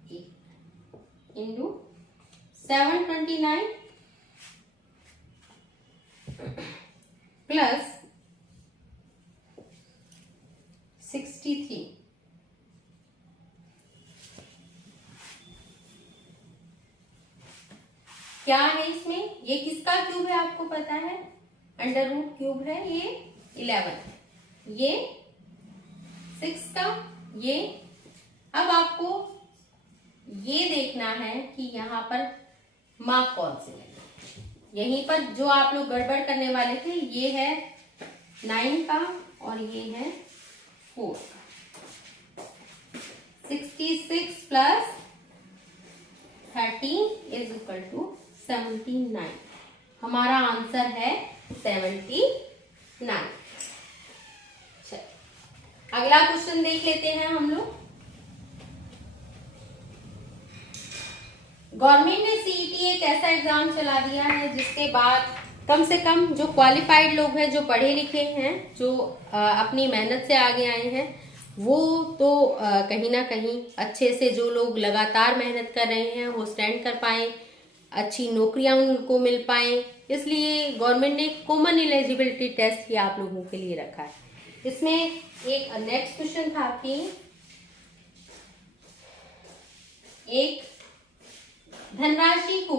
8 इंटू 729 प्लस 63। क्या है इसमें, ये किसका क्यूब है आपको पता है, अंडर रूट क्यूब है, ये 11, ये 6 का, ये। अब आपको ये देखना है कि यहाँ पर मार्क कौन से लगे। यहीं पर जो आप लोग गड़बड़ करने वाले थे, ये है 9 का और ये है 4 का। 66 प्लस 13 इज इक्वल टू 79। हमारा आंसर है 79। अगला क्वेश्चन देख लेते हैं हम लोग। गवर्नमेंट ने सीईटी एक ऐसा एग्जाम चला दिया है जिसके बाद कम से कम जो क्वालिफाइड लोग हैं, जो पढ़े लिखे हैं, जो अपनी मेहनत से आगे आए हैं, वो तो कहीं ना कहीं अच्छे से, जो लोग लगातार मेहनत कर रहे हैं वो स्टैंड कर पाए, अच्छी नौकरियां उनको मिल पाए। इसलिए गवर्नमेंट ने कॉमन एलिजिबिलिटी टेस्ट ही आप लोगों के लिए रखा है। इसमें एक नेक्स्ट क्वेश्चन था कि एक धनराशि को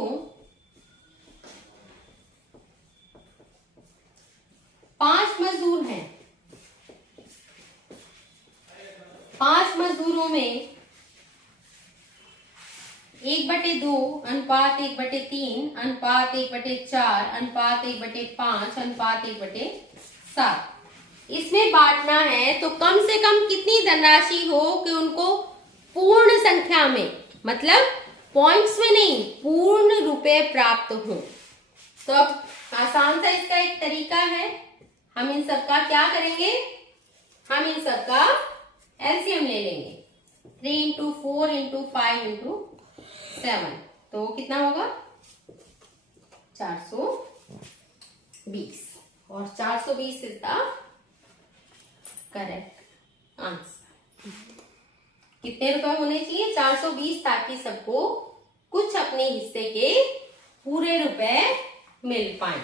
5 मजदूर हैं, 5 मजदूरों में 1/2 अनुपात 1/3 अनुपात 1/4 अनुपात 1/5 अनुपात 1/7 इसमें बांटना है, तो कम से कम कितनी धनराशि हो कि उनको पूर्ण संख्या में, मतलब पॉइंट्स में नहीं, पूर्ण रुपए प्राप्त हो। तो अब आसान सा इसका एक तरीका है, हम इन सबका क्या करेंगे, हम इन सबका एलसीएम ले लेंगे। 3 × 4 × 5 × 7, तो कितना होगा 420, और 420 इज द करेक्ट आंसर। कितने रुपए होने चाहिए, 420, ताकि सबको कुछ अपने हिस्से के पूरे रुपए मिल पाए।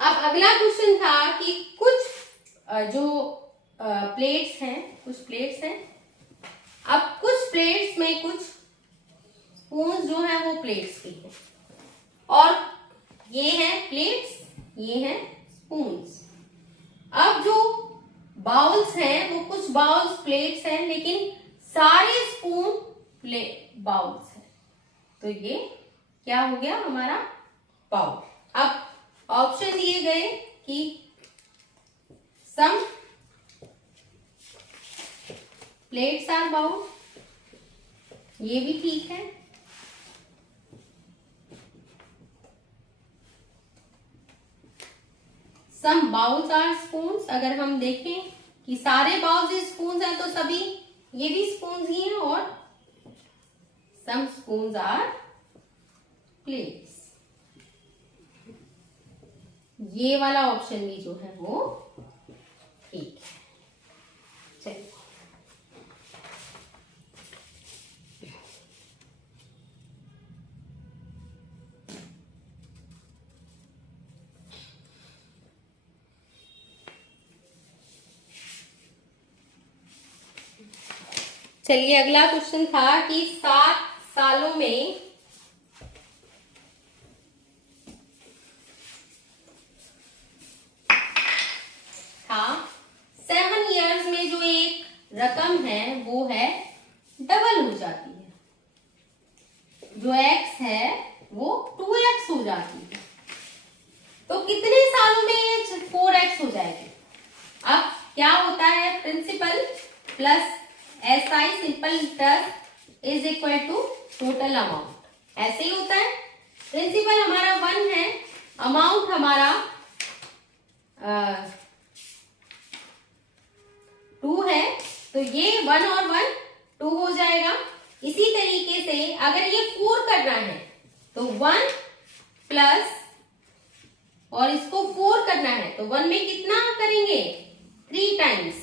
अब अगला क्वेश्चन था कि कुछ जो प्लेट्स हैं, कुछ प्लेट्स हैं, अब कुछ प्लेट्स में कुछ स्पून जो है वो प्लेट्स की है, और ये है प्लेट्स, ये है स्पून्स। अब जो बाउल्स हैं वो कुछ बाउल्स प्लेट्स हैं, लेकिन सारे स्पून प्लेट बाउल्स हैं, तो ये क्या हो गया हमारा बाउल। अब ऑप्शन दिए गए कि सम प्लेट्स आर बाउल, ये भी ठीक है। सम बाउल्स आर स्पून्स, अगर हम देखें कि सारे बाउल्स स्पून्स हैं, तो सभी ये भी स्पून्स ही हैं, और सम स्पून्स आर प्लेट्स। ये वाला ऑप्शन भी जो है वो ठीक है। चलिए चलिए अगला क्वेश्चन था कि 7 सालों में था 7 इयर्स में जो एक रकम है वो है डबल हो जाती है, जो x है वो 2x हो जाती है। तो कितने सालों में ये 4x हो जाएगी? अब क्या होता है, principal plus SI simple interest is equal to total amount. ऐसे ही होता है, प्रिंसिपल हमारा 1 है, अमाउंट हमारा 2 है, तो ये 1 और 1 2 हो जाएगा। इसी तरीके से अगर ये 4 करना है तो 1 प्लस और इसको 4 करना है तो 1 में कितना करेंगे, 3 टाइम्स।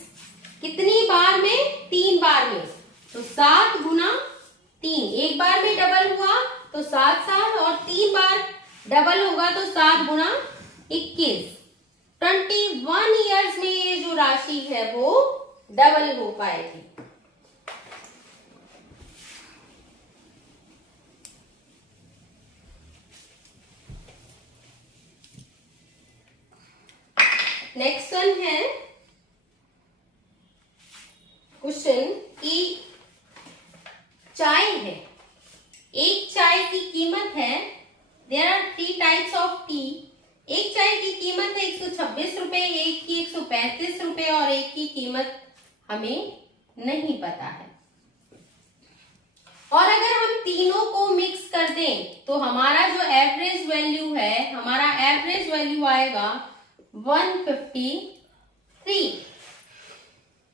कितनी बार में, 3 बार में, तो 7 गुना 3। एक बार में डबल हुआ तो 7 7 और 3 बार डबल होगा तो 7 गुना 21। 21 इयर्स में ये जो राशि है वो डबल हो पाएगी। नेक्स्ट वन है क्वेश्चन कि चाय है, एक चाय की कीमत है, there are 3 types of tea. एक चाय की कीमत है 126 रुपए, एक की 135 रुपए और एक की कीमत हमें नहीं पता है। और अगर हम तीनों को मिक्स कर दें तो हमारा जो एवरेज वैल्यू है, हमारा एवरेज वैल्यू आएगा 153।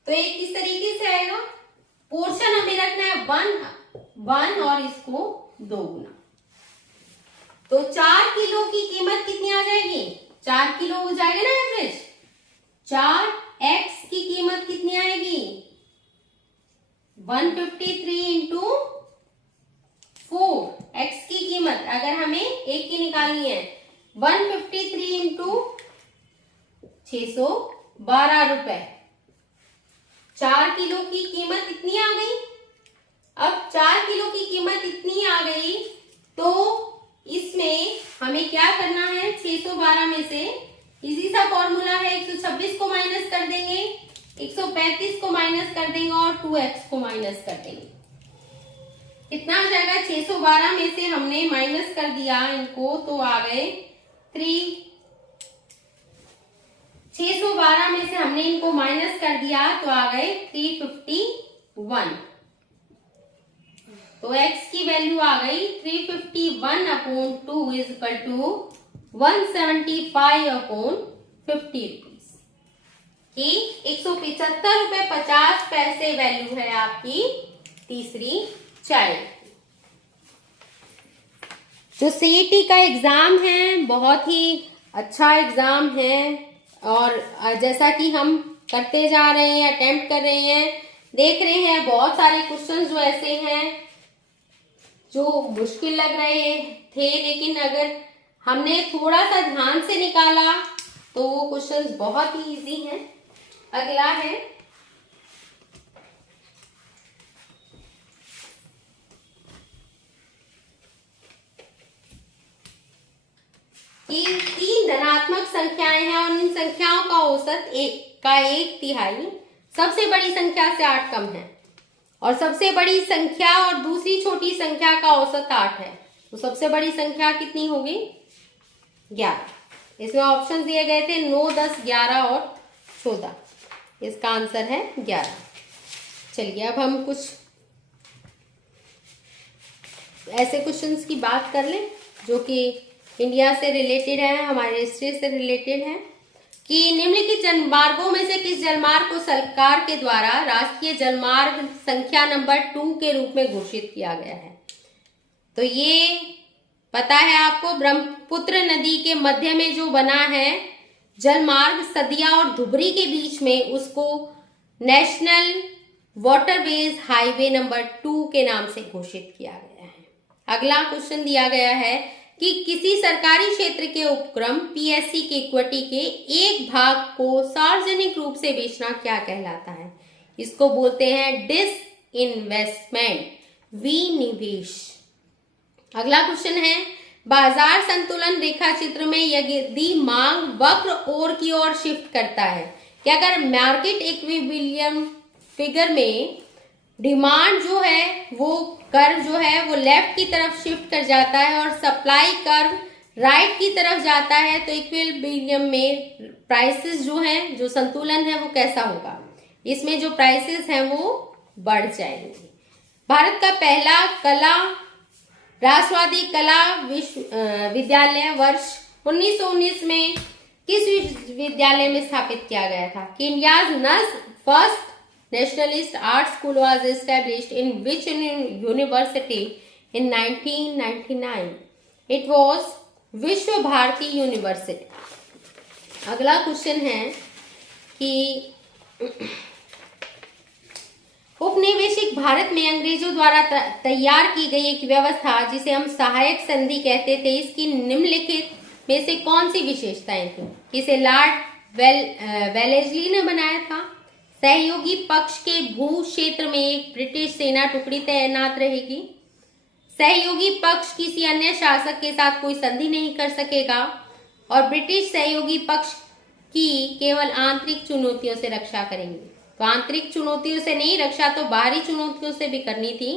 तो एक किस तरीके से आएगा, पोर्शन हमें रखना है 1 और इसको 2 गुना। तो 4 किलो की कीमत कितनी आ जाएगी, 4 किलो हो जाएगा ना एवरेज। 4x की कीमत कितनी आएगी, 153 इंटू 4। x की कीमत अगर हमें एक की निकालनी है, 153 इंटू 612 रुपए। 4 किलो की कीमत इतनी आ गई। अब 4 किलो की कीमत इतनी आ गई तो इसमें हमें क्या करना है, 612 में से इजी सा फॉर्मूला है, 126 को माइनस कर देंगे, 135 को माइनस कर देंगे और 2x को माइनस कर देंगे। कितना आ जाएगा, 612 में से हमने माइनस कर दिया इनको तो आ गए 612 में से हमने इनको माइनस कर दिया तो आ गए 351। तो x की वैल्यू आ गई 351 upon 2 is equal to 175 upon 50 rupees की 175 रुपए 50 पैसे वैल्यू है आपकी तीसरी चाय। जो सीईटी का एग्जाम है बहुत ही अच्छा एग्जाम है और जैसा कि हम करते जा रहे हैं, अटेम्प्ट कर रहे हैं, देख रहे हैं बहुत सारे क्वेश्चंस जो ऐसे हैं जो मुश्किल लग रहे थे, लेकिन अगर हमने थोड़ा सा ध्यान से निकाला तो वो क्वेश्चंस बहुत ही इजी हैं। अगला है कि 3 धनात्मक संख्याएं हैं और इन संख्याओं का औसत 1/3 सबसे बड़ी संख्या से 8 कम है और सबसे बड़ी संख्या और दूसरी छोटी संख्या का औसत 8 है। तो सबसे बड़ी संख्या कितनी होगी, 11। इसमें ऑप्शन दिए गए थे 9, 10, 11 और 14। इसका आंसर है 11। चलिए अब हम कुछ ऐसे क्वेश्चंस की बात कर लें जो कि इंडिया से रिलेटेड है, हमारे हिस्ट्री से रिलेटेड है कि निम्नलिखित जलमार्गों में से किस जलमार्ग को सरकार के द्वारा राष्ट्रीय जलमार्ग संख्या नंबर 2 के रूप में घोषित किया गया है। तो ये पता है आपको, ब्रह्मपुत्र नदी के मध्य में जो बना है जलमार्ग सदिया और धुबरी के बीच में, उसको नेशनल वाटरवेज हाईवे नंबर 2 के नाम से घोषित किया गया है। अगला क्वेश्चन दिया गया है कि किसी सरकारी क्षेत्र के उपक्रम पीएससी के इक्विटी के एक भाग को सार्वजनिक रूप से बेचना क्या कहलाता है? इसको बोलते हैं डिसइन्वेस्टमेंट, विनिवेश। अगला क्वेश्चन है, बाजार संतुलन रेखा चित्र में यदि मांग वक्र ओर की ओर शिफ्ट करता है, कि अगर मार्केट इक्विलिब्रियम फिगर में डिमांड जो है वो कर्व जो है वो लेफ्ट की तरफ शिफ्ट कर जाता है और सप्लाई कर्व राइट की तरफ जाता है, तो इक्विलिब्रियम में प्राइसेस जो हैं, जो संतुलन है वो कैसा होगा? इसमें जो प्राइसेस हैं वो बढ़ जाएंगे। भारत का पहला कला राष्ट्रवादी कला विद्यालय वर्ष 1919 में किस विश्वविद्यालय में स्थापित किया गया था? केन्याज first nationalist art school was established in which university in 1999? It was विश्व भारती यूनिवर्सिटी। अगला क्वेश्चन है कि उपनिवेशिक भारत में अंग्रेजों द्वारा तैयार की गई एक व्यवस्था जिसे हम सहायक संधि कहते थे, इसकी निम्नलिखित में से कौन सी विशेषताएं थी? इसे लॉर्ड वेलेस्ली ने बनाया था। सहयोगी पक्ष के भू क्षेत्र में एक ब्रिटिश सेना टुकड़ी तैनात रहेगी। सहयोगी पक्ष किसी अन्य शासक के साथ कोई संधि नहीं कर सकेगा और ब्रिटिश सहयोगी पक्ष की केवल आंतरिक चुनौतियों से रक्षा करेंगे। तो आंतरिक चुनौतियों से नहीं, रक्षा तो बाहरी चुनौतियों से भी करनी थी।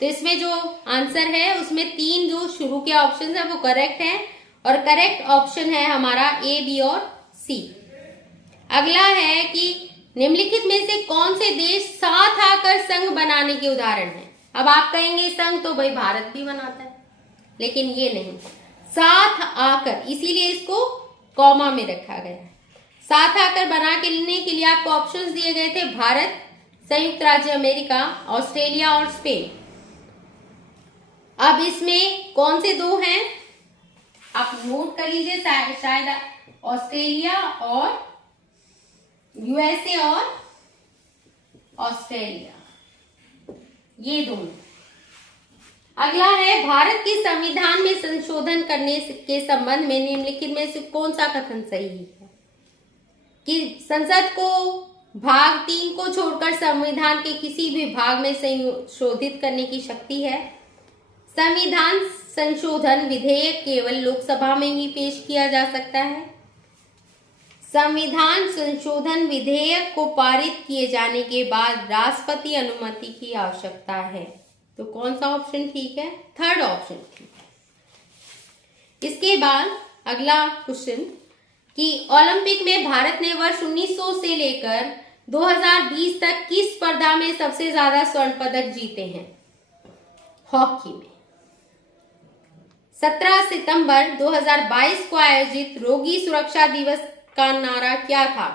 तो इसमें जो आंसर है उसमें 3 जो शुरू के ऑप्शन है वो करेक्ट है और करेक्ट ऑप्शन है हमारा ए, बी और सी। अगला है कि निम्नलिखित में से कौन से देश साथ आकर संघ बनाने के उदाहरण हैं? अब आप कहेंगे संघ तो भाई भारत भी बनाता है, लेकिन ये नहीं, साथ आकर, इसीलिए इसको कॉमा में रखा गया है। साथ आकर बना के लेने के लिए आपको ऑप्शंस दिए गए थे, भारत, संयुक्त राज्य अमेरिका, ऑस्ट्रेलिया और स्पेन। अब इसमें कौन से 2 हैं आप नोट कर लीजिए, शायद ऑस्ट्रेलिया और यूएसए और ऑस्ट्रेलिया, ये दोनों। अगला है, भारत के संविधान में संशोधन करने के संबंध में निम्नलिखित में से कौन सा कथन सही है? कि संसद को भाग 3 को छोड़कर संविधान के किसी भी भाग में संशोधित करने की शक्ति है। संविधान संशोधन विधेयक केवल लोकसभा में ही पेश किया जा सकता है। संविधान संशोधन विधेयक को पारित किए जाने के बाद राष्ट्रपति अनुमति की आवश्यकता है। तो कौन सा ऑप्शन ठीक है? थर्ड ऑप्शन ठीक है। इसके बाद अगला क्वेश्चन कि ओलंपिक में भारत ने वर्ष 1900 से लेकर 2020 तक किस स्पर्धा में सबसे ज्यादा स्वर्ण पदक जीते हैं? हॉकी में। 17 सितंबर 2022 को आयोजित रोगी सुरक्षा दिवस का नारा क्या था?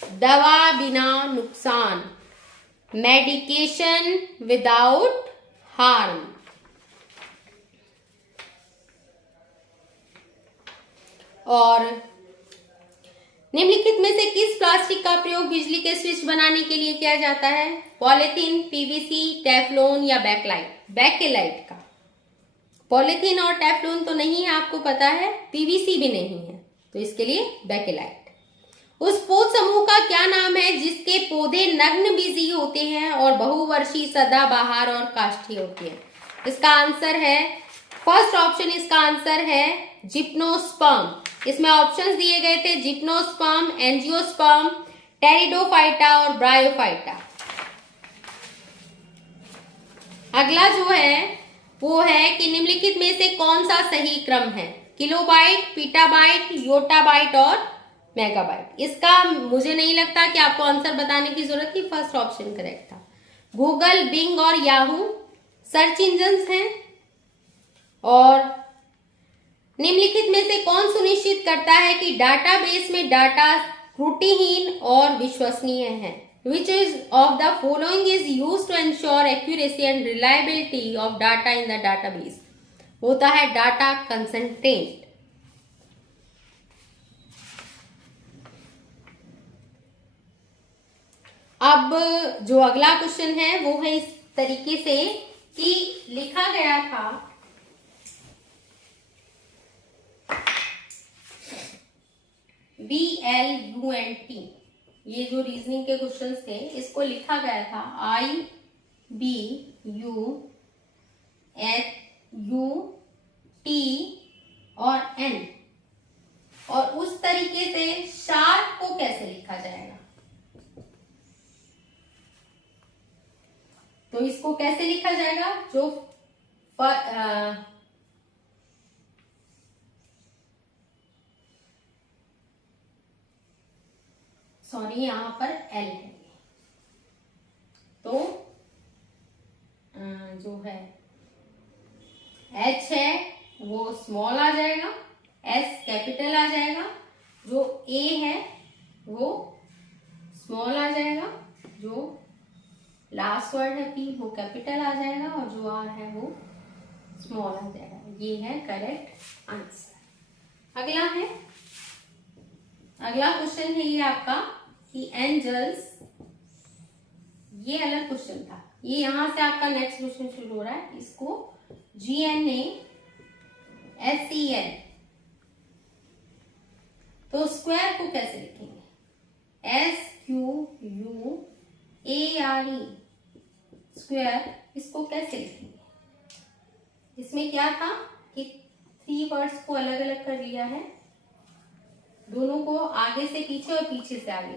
दवा बिना नुकसान, मेडिकेशन विदाउट हार्म। और निम्नलिखित में से किस प्लास्टिक का प्रयोग बिजली के स्विच बनाने के लिए किया जाता है? पॉलीथीन, पीवीसी, टेफ्लॉन या बैकेलाइट का। पॉलीथीन और टेफ्लॉन तो नहीं है, आपको पता है, पीवीसी भी नहीं है, तो इसके लिए बैकेलाइट। उस पौध समूह का क्या नाम है जिसके पौधे नग्न बीजी होते हैं और बहुवर्षीय, सदाबहार और काष्ठीय होते हैं? इसका आंसर है, फर्स्ट ऑप्शन इसका आंसर है जिप्नोस्पर्म। इसमें ऑप्शंस दिए गए थे जिप्नोस्पर्म, एंजियोस्पर्म, टेरिडोफाइटा और ब्रायोफाइटा। अगला जो है वो है कि निम्नलिखित में से कौन सा सही क्रम है? किलोबाइट, पीटाबाइट, योटाबाइट और मेगाबाइट। इसका मुझे नहीं लगता कि आपको आंसर बताने की जरूरत थी, फर्स्ट ऑप्शन करेक्ट था। गूगल, बिंग और याहू सर्च इंजन्स हैं। और निम्नलिखित में से कौन सुनिश्चित करता है कि डाटाबेस में डाटा त्रुटिहीन और विश्वसनीय है? Which is of the following is used to ensure accuracy and reliability of data in the database? होता है डाटा कंसंट्रेंट। अब जो अगला क्वेश्चन है वो है इस तरीके से कि लिखा गया था BLUNT, ये जो रीजनिंग के क्वेश्चंस थे इसको लिखा गया था IBUHUT और N, और उस तरीके से शार्प को कैसे लिखा जाएगा। तो इसको कैसे लिखा जाएगा, जो सॉरी यहां पर L है, तो जो है H है वो स्मॉल आ जाएगा, S कैपिटल आ जाएगा, जो A है वो स्मॉल आ जाएगा, जो लास्ट वर्ड है P वो कैपिटल आ जाएगा, और जो R है वो स्मॉल आ जाएगा। ये है करेक्ट आंसर। अगला क्वेश्चन है ये आपका कि एंजल्स, ये अलग क्वेश्चन था, ये यहां से आपका नेक्स्ट क्वेश्चन शुरू हो रहा है। इसको GNASEL, तो स्क्वायर को कैसे लिखेंगे, SQUARE स्क्वायर, इसको कैसे लिखेंगे। इसमें क्या था कि 3 वर्ड्स को अलग अलग कर लिया है, दोनों को आगे से पीछे और पीछे से आगे,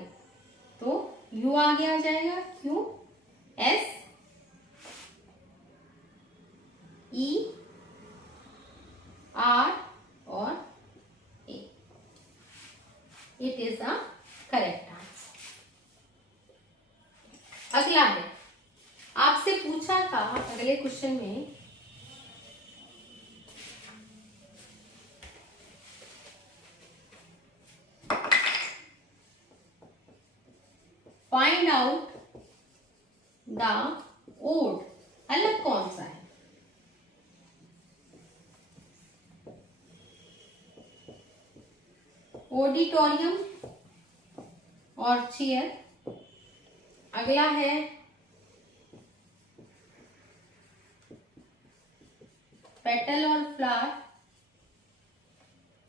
तो U आगे आ जाएगा, Q S E R और A, it is the correct answer. अगला है, आपसे पूछा था अगले क्वेश्चन में फाइंड आउट द ओड, अलग कौन सा है। ऑडिटोरियम और चेयर, अगला है पेटल और फ्लावर,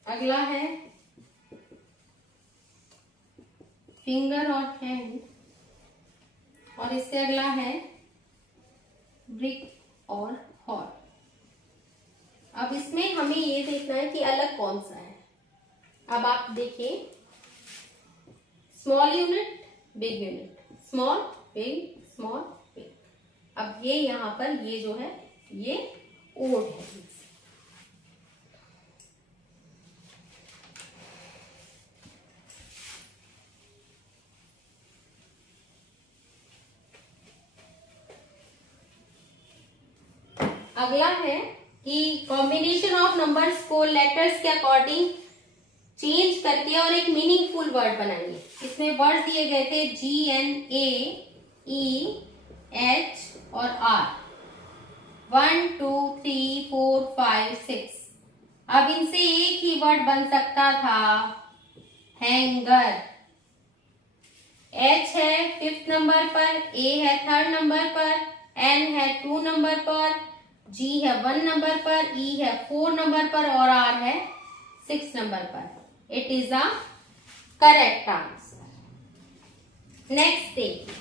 अगला है फिंगर और हैंड, और इससे अगला है ब्रिक और हॉल। अब इसमें हमें ये देखना है कि अलग कौन सा है। अब आप देखिए, small unit, big unit, small big, small big. अब ये यहां पर ये जो है ये ओड है। अगला है कि कॉम्बिनेशन ऑफ नंबर्स को लेटर्स के अकॉर्डिंग चेंज करके और एक मीनिंगफुल वर्ड बनाइए। इसमें वर्ड दिए गए थे GNAEH और R, 1 2 3 4 5 6। अब इनसे एक ही वर्ड बन सकता था, हैंगर। H है 5th नंबर पर, A है 3rd नंबर पर, N है 2 नंबर पर, G है 1 नंबर पर, E है 4 नंबर पर और R है 6 नंबर पर। It is the correct answer. Next देखिए,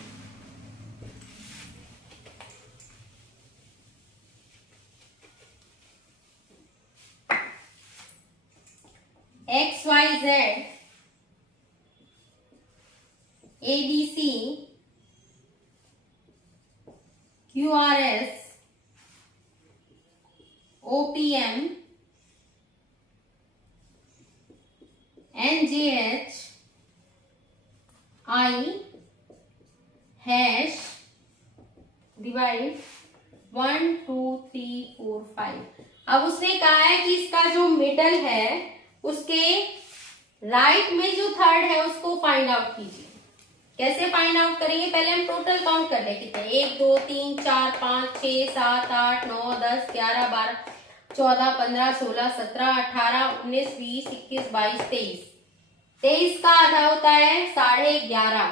XYZ ABC QRS OPM NJH I hash divide 1 2 3 4 5। अब उसने कहा है कि इसका जो मिडल है उसके राइट में जो 3rd है उसको फाइंड आउट कीजिए। कैसे फाइंड आउट करेंगे, पहले हम टोटल काउंट कर ले कितने, 1 2 3 4 5 6 7 8 9 10 11 12। 14, 15, 16, 17, 18, 19, 20, 21, 22, 23। 23 का आधा होता है 11.5,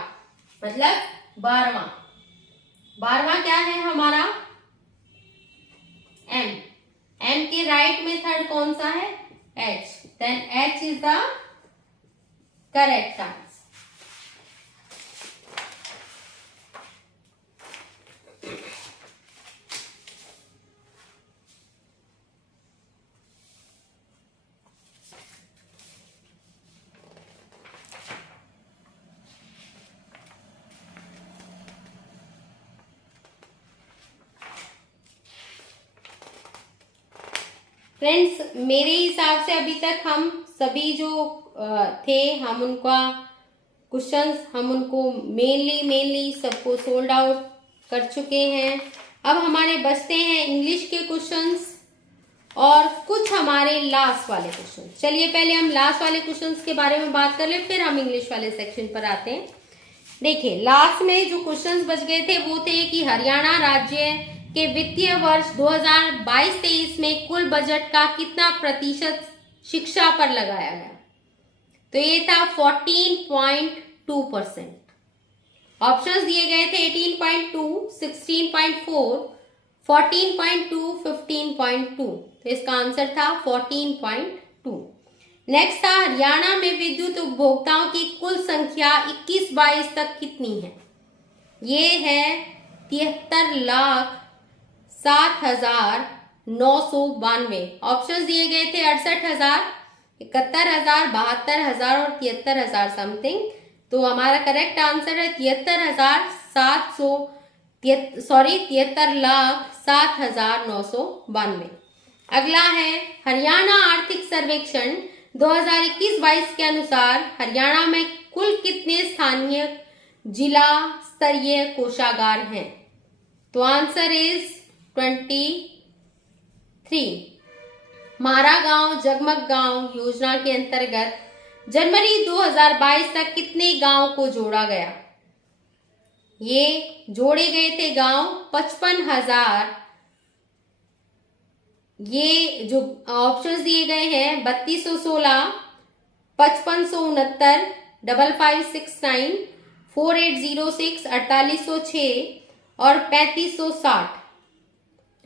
मतलब 12वां। 12वां क्या है हमारा? एम। एम के राइट मेथड कौन सा है? H. Then H is the correct answer. Friends, मेरे हिसाब से अभी तक हम सभी जो थे, हम उनका क्वेश्चंस हम उनको मेनली सबको सोल्ड आउट कर चुके हैं। अब हमारे बचते हैं इंग्लिश के क्वेश्चंस और कुछ हमारे लास्ट वाले क्वेश्चन। चलिए पहले हम लास्ट वाले क्वेश्चंस के बारे में बात कर ले, फिर हम इंग्लिश वाले सेक्शन पर आते हैं। देखिए, लास्ट में जो क्वेश्चंस बच गए थे वो थे कि हरियाणा राज्य के वित्तीय वर्ष 2022-23 में कुल बजट का कितना प्रतिशत शिक्षा पर लगाया गया? तो ये था 14.2%। ऑप्शंस दिए गए थे 18.2, 16.4, 14.2, 15.2। तो इसका आंसर था 14.2। नेक्स्ट था हरियाणा में विद्युत उपभोक्ताओं की कुल संख्या 21-22 तक कितनी है? ये है 73,07,992। ऑप्शंस दिए गए थे 68,000, 71,000, 72,000 और 73,000 समथिंग। तो हमारा करेक्ट आंसर है 73,07,992। अगला है हरियाणा आर्थिक सर्वेक्षण 2021-22 के अनुसार हरियाणा में कुल कितने स्थानीय जिला स्तरीय कोषागार हैं? तो आंसर इज 23। मारा गांव जगमग गांव योजना के अंतर्गत जनवरी 2022 तक कितने गांव को जोड़ा गया? ये जोड़े गए थे गांव 55,000। ये जो ऑप्शंस दिए गए हैं 3216, 5569, 5569, 4806, 4806 और 3560।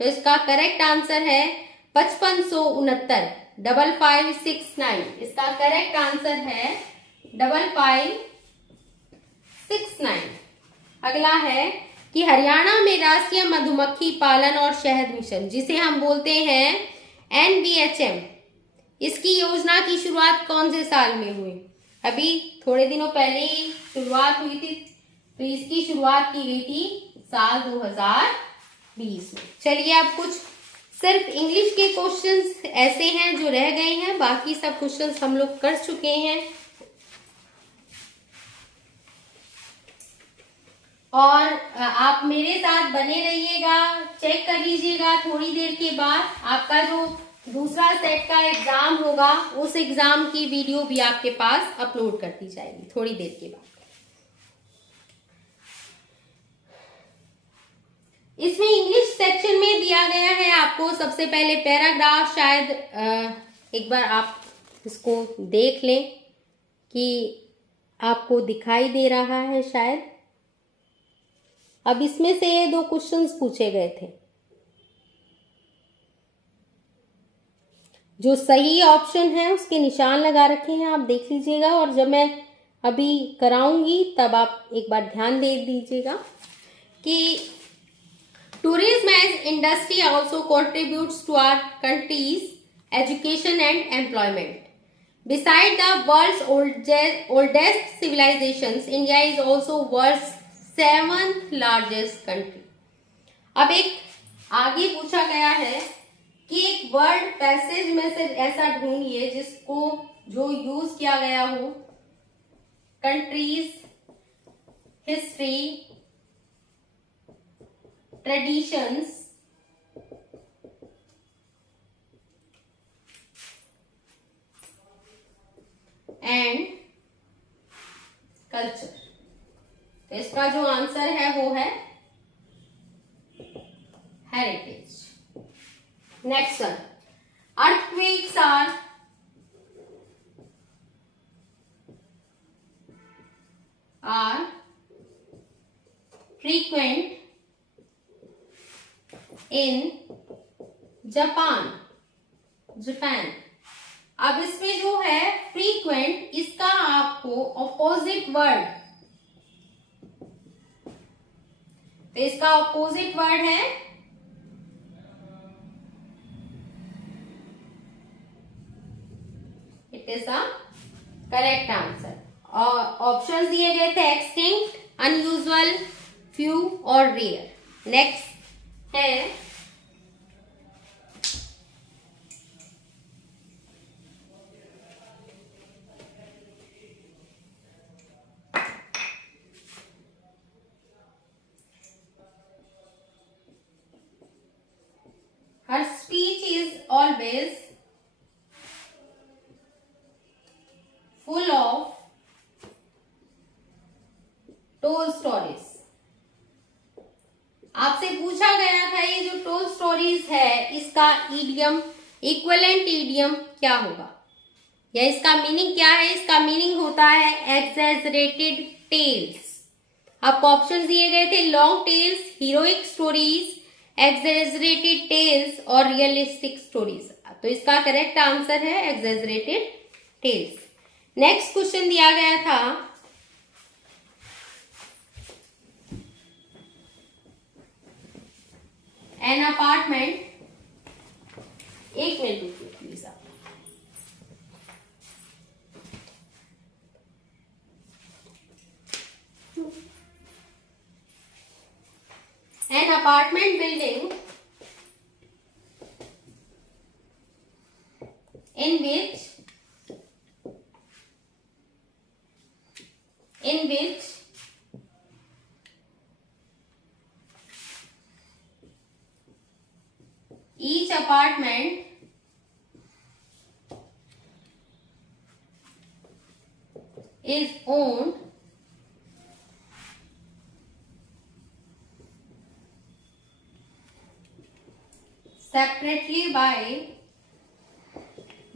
तो इसका करेक्ट आंसर है 5569, 5569। इसका करेक्ट आंसर है 5569। अगला है कि हरियाणा में राष्ट्रीय मधुमक्खी पालन और शहद मिशन, जिसे हम बोलते हैं NBHM, इसकी योजना की शुरुआत कौन से साल में हुई? अभी थोड़े दिनों पहले ही शुरुआत हुई थी, तो इसकी शुरुआत की गई थी साल 2020 में। चलिए अब कुछ सिर्फ इंग्लिश के क्वेश्चंस ऐसे हैं जो रह गए हैं, बाकी सब क्वेश्चंस हम लोग कर चुके हैं। और आप मेरे साथ बने रहिएगा, चेक कर लीजिएगा थोड़ी देर के बाद आपका जो दूसरा सेट का एग्जाम होगा, उस एग्जाम की वीडियो भी आपके पास अपलोड कर दी जाएगी थोड़ी देर के बाद। इसमें इंग्लिश सेक्शन में दिया गया है आपको सबसे पहले पैराग्राफ, शायद एक बार आप इसको देख लें कि आपको दिखाई दे रहा है शायद। अब इसमें से ये 2 क्वेश्चंस पूछे गए थे। जो सही ऑप्शन है उसके निशान लगा रखे हैं, आप देख लीजिएगा, और जब मैं अभी कराऊंगी तब आप एक बार ध्यान दे दीजिएगा कि tourism as industry also contributes to our country's education and employment. Beside the world's oldest civilizations, India is also world's 7th largest country. अब एक आगे पूछा गया है कि एक वर्ड पैसेज में से ऐसा ढूंढिए जिसको जो यूज किया गया हो countries, history, traditions and culture. तो इसका जो आंसर है वो है heritage. Next one, frequent in Japan. अब इसमें जो है फ्रीक्वेंट, इसका आपको ऑपोजिट वर्ड, तो इसका ऑपोजिट वर्ड है it is a correct answer. और ऑप्शंस दिए गए थे एक्सटिंक्ट, अनयूजुअल, फ्यू और रेयर। नेक्स्ट है her speech is always full of toll stories. आपसे पूछा गया था ये जो टोल स्टोरीज है इसका ईडियम, इक्विवेलेंट ईडियम क्या होगा, या इसका मीनिंग क्या है? इसका मीनिंग होता है एक्सैजरेटेड टेल्स। आपको ऑप्शन दिए गए थे long tales, heroic stories, exaggerated tales और रियलिस्टिक स्टोरीज। तो इसका करेक्ट आंसर है एक्सैजरेटेड टेल्स। नेक्स्ट क्वेश्चन दिया गया था एन अपार्टमेंट, एक मिनट रुकिए प्लीज आप। An apartment building in which each apartment is owned separately by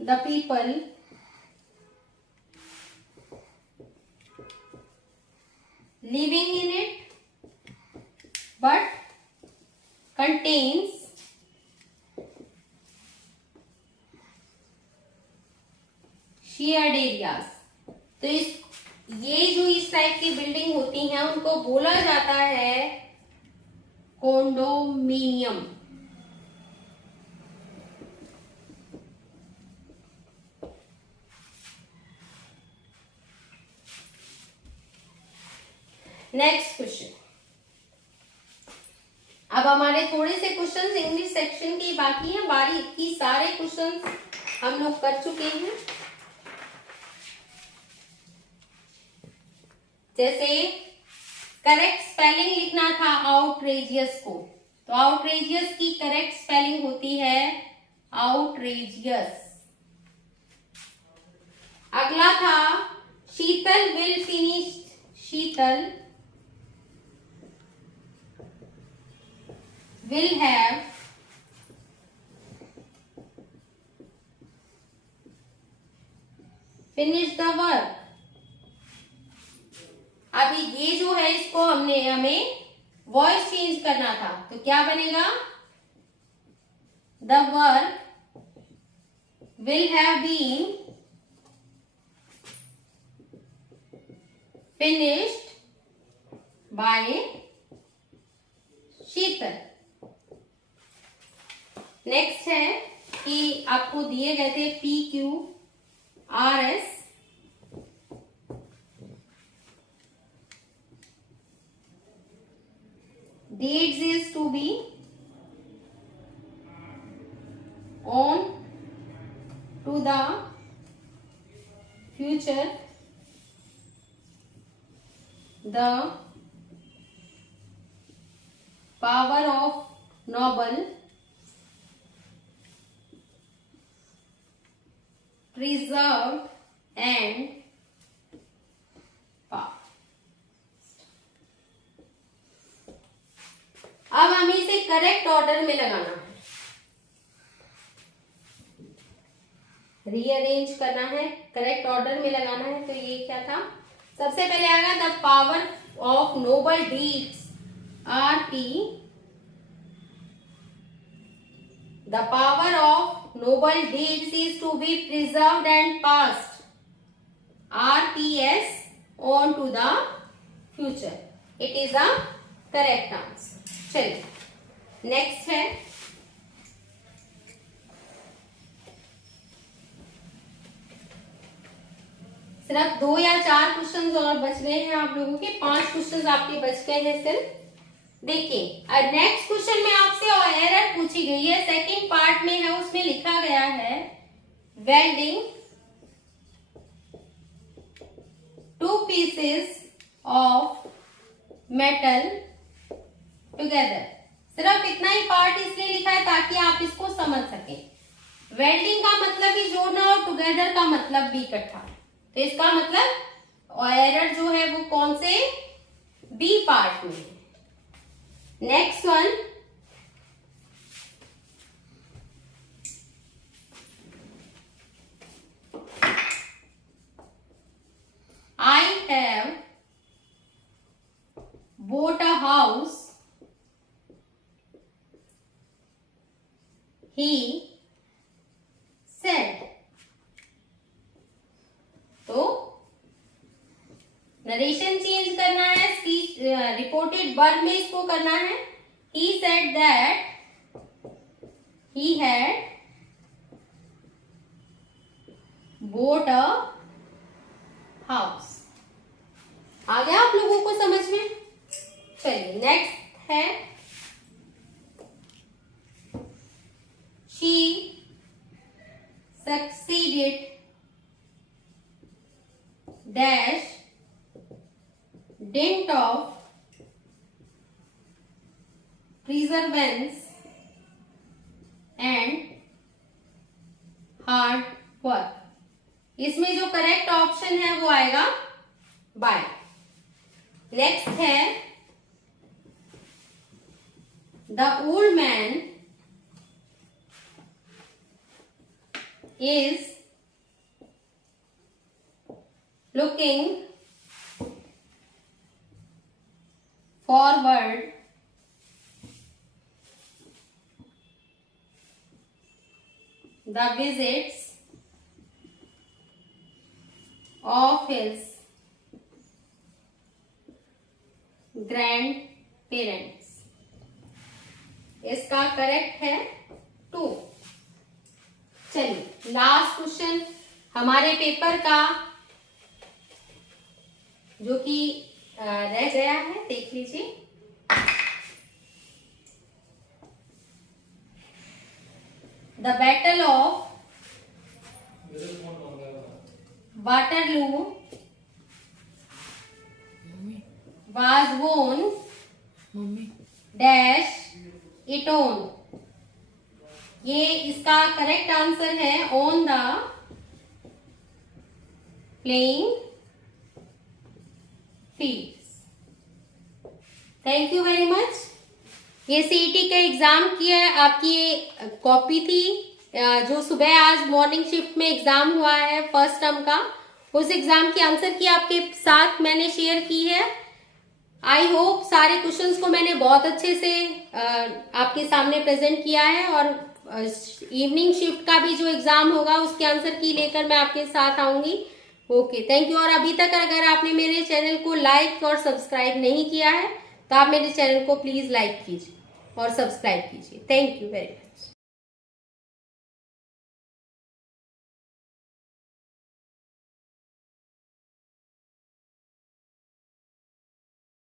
the people living in it, but contains shared areas। तो ये जो इस टाइप की बिल्डिंग होती हैं उनको बोला जाता है कॉन्डोमिनियम। Next question. अब हमारे थोड़े से क्वेश्चंस इंग्लिश सेक्शन की बाकी हैं, बाकी सारे क्वेश्चंस हम लोग कर चुके हैं। जैसे करेक्ट स्पेलिंग लिखना था आउटरेजियस को, तो आउटरेजियस की करेक्ट स्पेलिंग होती है आउटरेजियस। अगला था Sheetal will finish, Sheetal will have finished the work। अभी ये जो है इसको हमें वॉइस चेंज करना था, तो क्या बनेगा? The work will have been finished by Sheetal. Next है कि आपको दिए गए थे PQRS, dates is to be on to the future, the power of noble preserved and past। अब हमें इसे करेक्ट ऑर्डर में लगाना है, रीअरेंज करना है, करेक्ट ऑर्डर में लगाना है। तो ये क्या था? सबसे पहले आएगा the power of noble deeds RP, the power of noble deeds is to be preserved and passed, RPS, on to the future. It is a correct answer. चलिए नेक्स्ट है सिर्फ 2 या 4 क्वेश्चंस और बच गए हैं आप लोगों के, 5 क्वेश्चंस आपके बच गए हैं सिर्फ। देखिए नेक्स्ट क्वेश्चन में आपसे एरर पूछी गई है, सेकंड पार्ट में है, उसमें लिखा गया है welding 2 pieces of metal together। सिर्फ इतना ही पार्ट इसलिए लिखा है ताकि आप इसको समझ सकें। वेल्डिंग का मतलब भी जोड़ना और टुगेदर का मतलब भी इकट्ठा, तो इसका मतलब एरर जो है वो कौन से बी पार्ट में है। Next one, I have bought a house, he said। तो नरेशन चेंज करना है, रिपोर्टेड वर्ब में इसको करना है। he said that he had bought a house। आ गया आप लोगों को समझ में? चलिए नेक्स्ट है she succeeded dash dint of perseverance and hard work। इसमें जो करेक्ट ऑप्शन है वो आएगा बाय। नेक्स्ट है the old man is looking forward the visits of his grandparents। इसका करेक्ट है 2। चलिए लास्ट क्वेश्चन हमारे पेपर का जो कि रह गया है, देख लीजिए। The battle of Waterloo was won dash it on. ये इसका करेक्ट आंसर है on the playing fields. Thank you very much. ये सीईटी का एग्जाम की है, आपकी कॉपी थी जो सुबह आज मॉर्निंग शिफ्ट में एग्जाम हुआ है फर्स्ट टर्म का, उस एग्जाम की आंसर की आपके साथ मैंने शेयर की है। आई होप सारे क्वेश्चंस को मैंने बहुत अच्छे से आपके सामने प्रेजेंट किया है, और इवनिंग शिफ्ट का भी जो एग्जाम होगा उसके आंसर की लेकर मैं आपके साथ आऊंगी। Okay, thank you. और अभी तक अगर आपने मेरे चैनल को लाइक और सब्सक्राइब नहीं किया है तो आप मेरे चैनल को प्लीज लाइक कीजिए और सब्सक्राइब कीजिए। Thank you very much.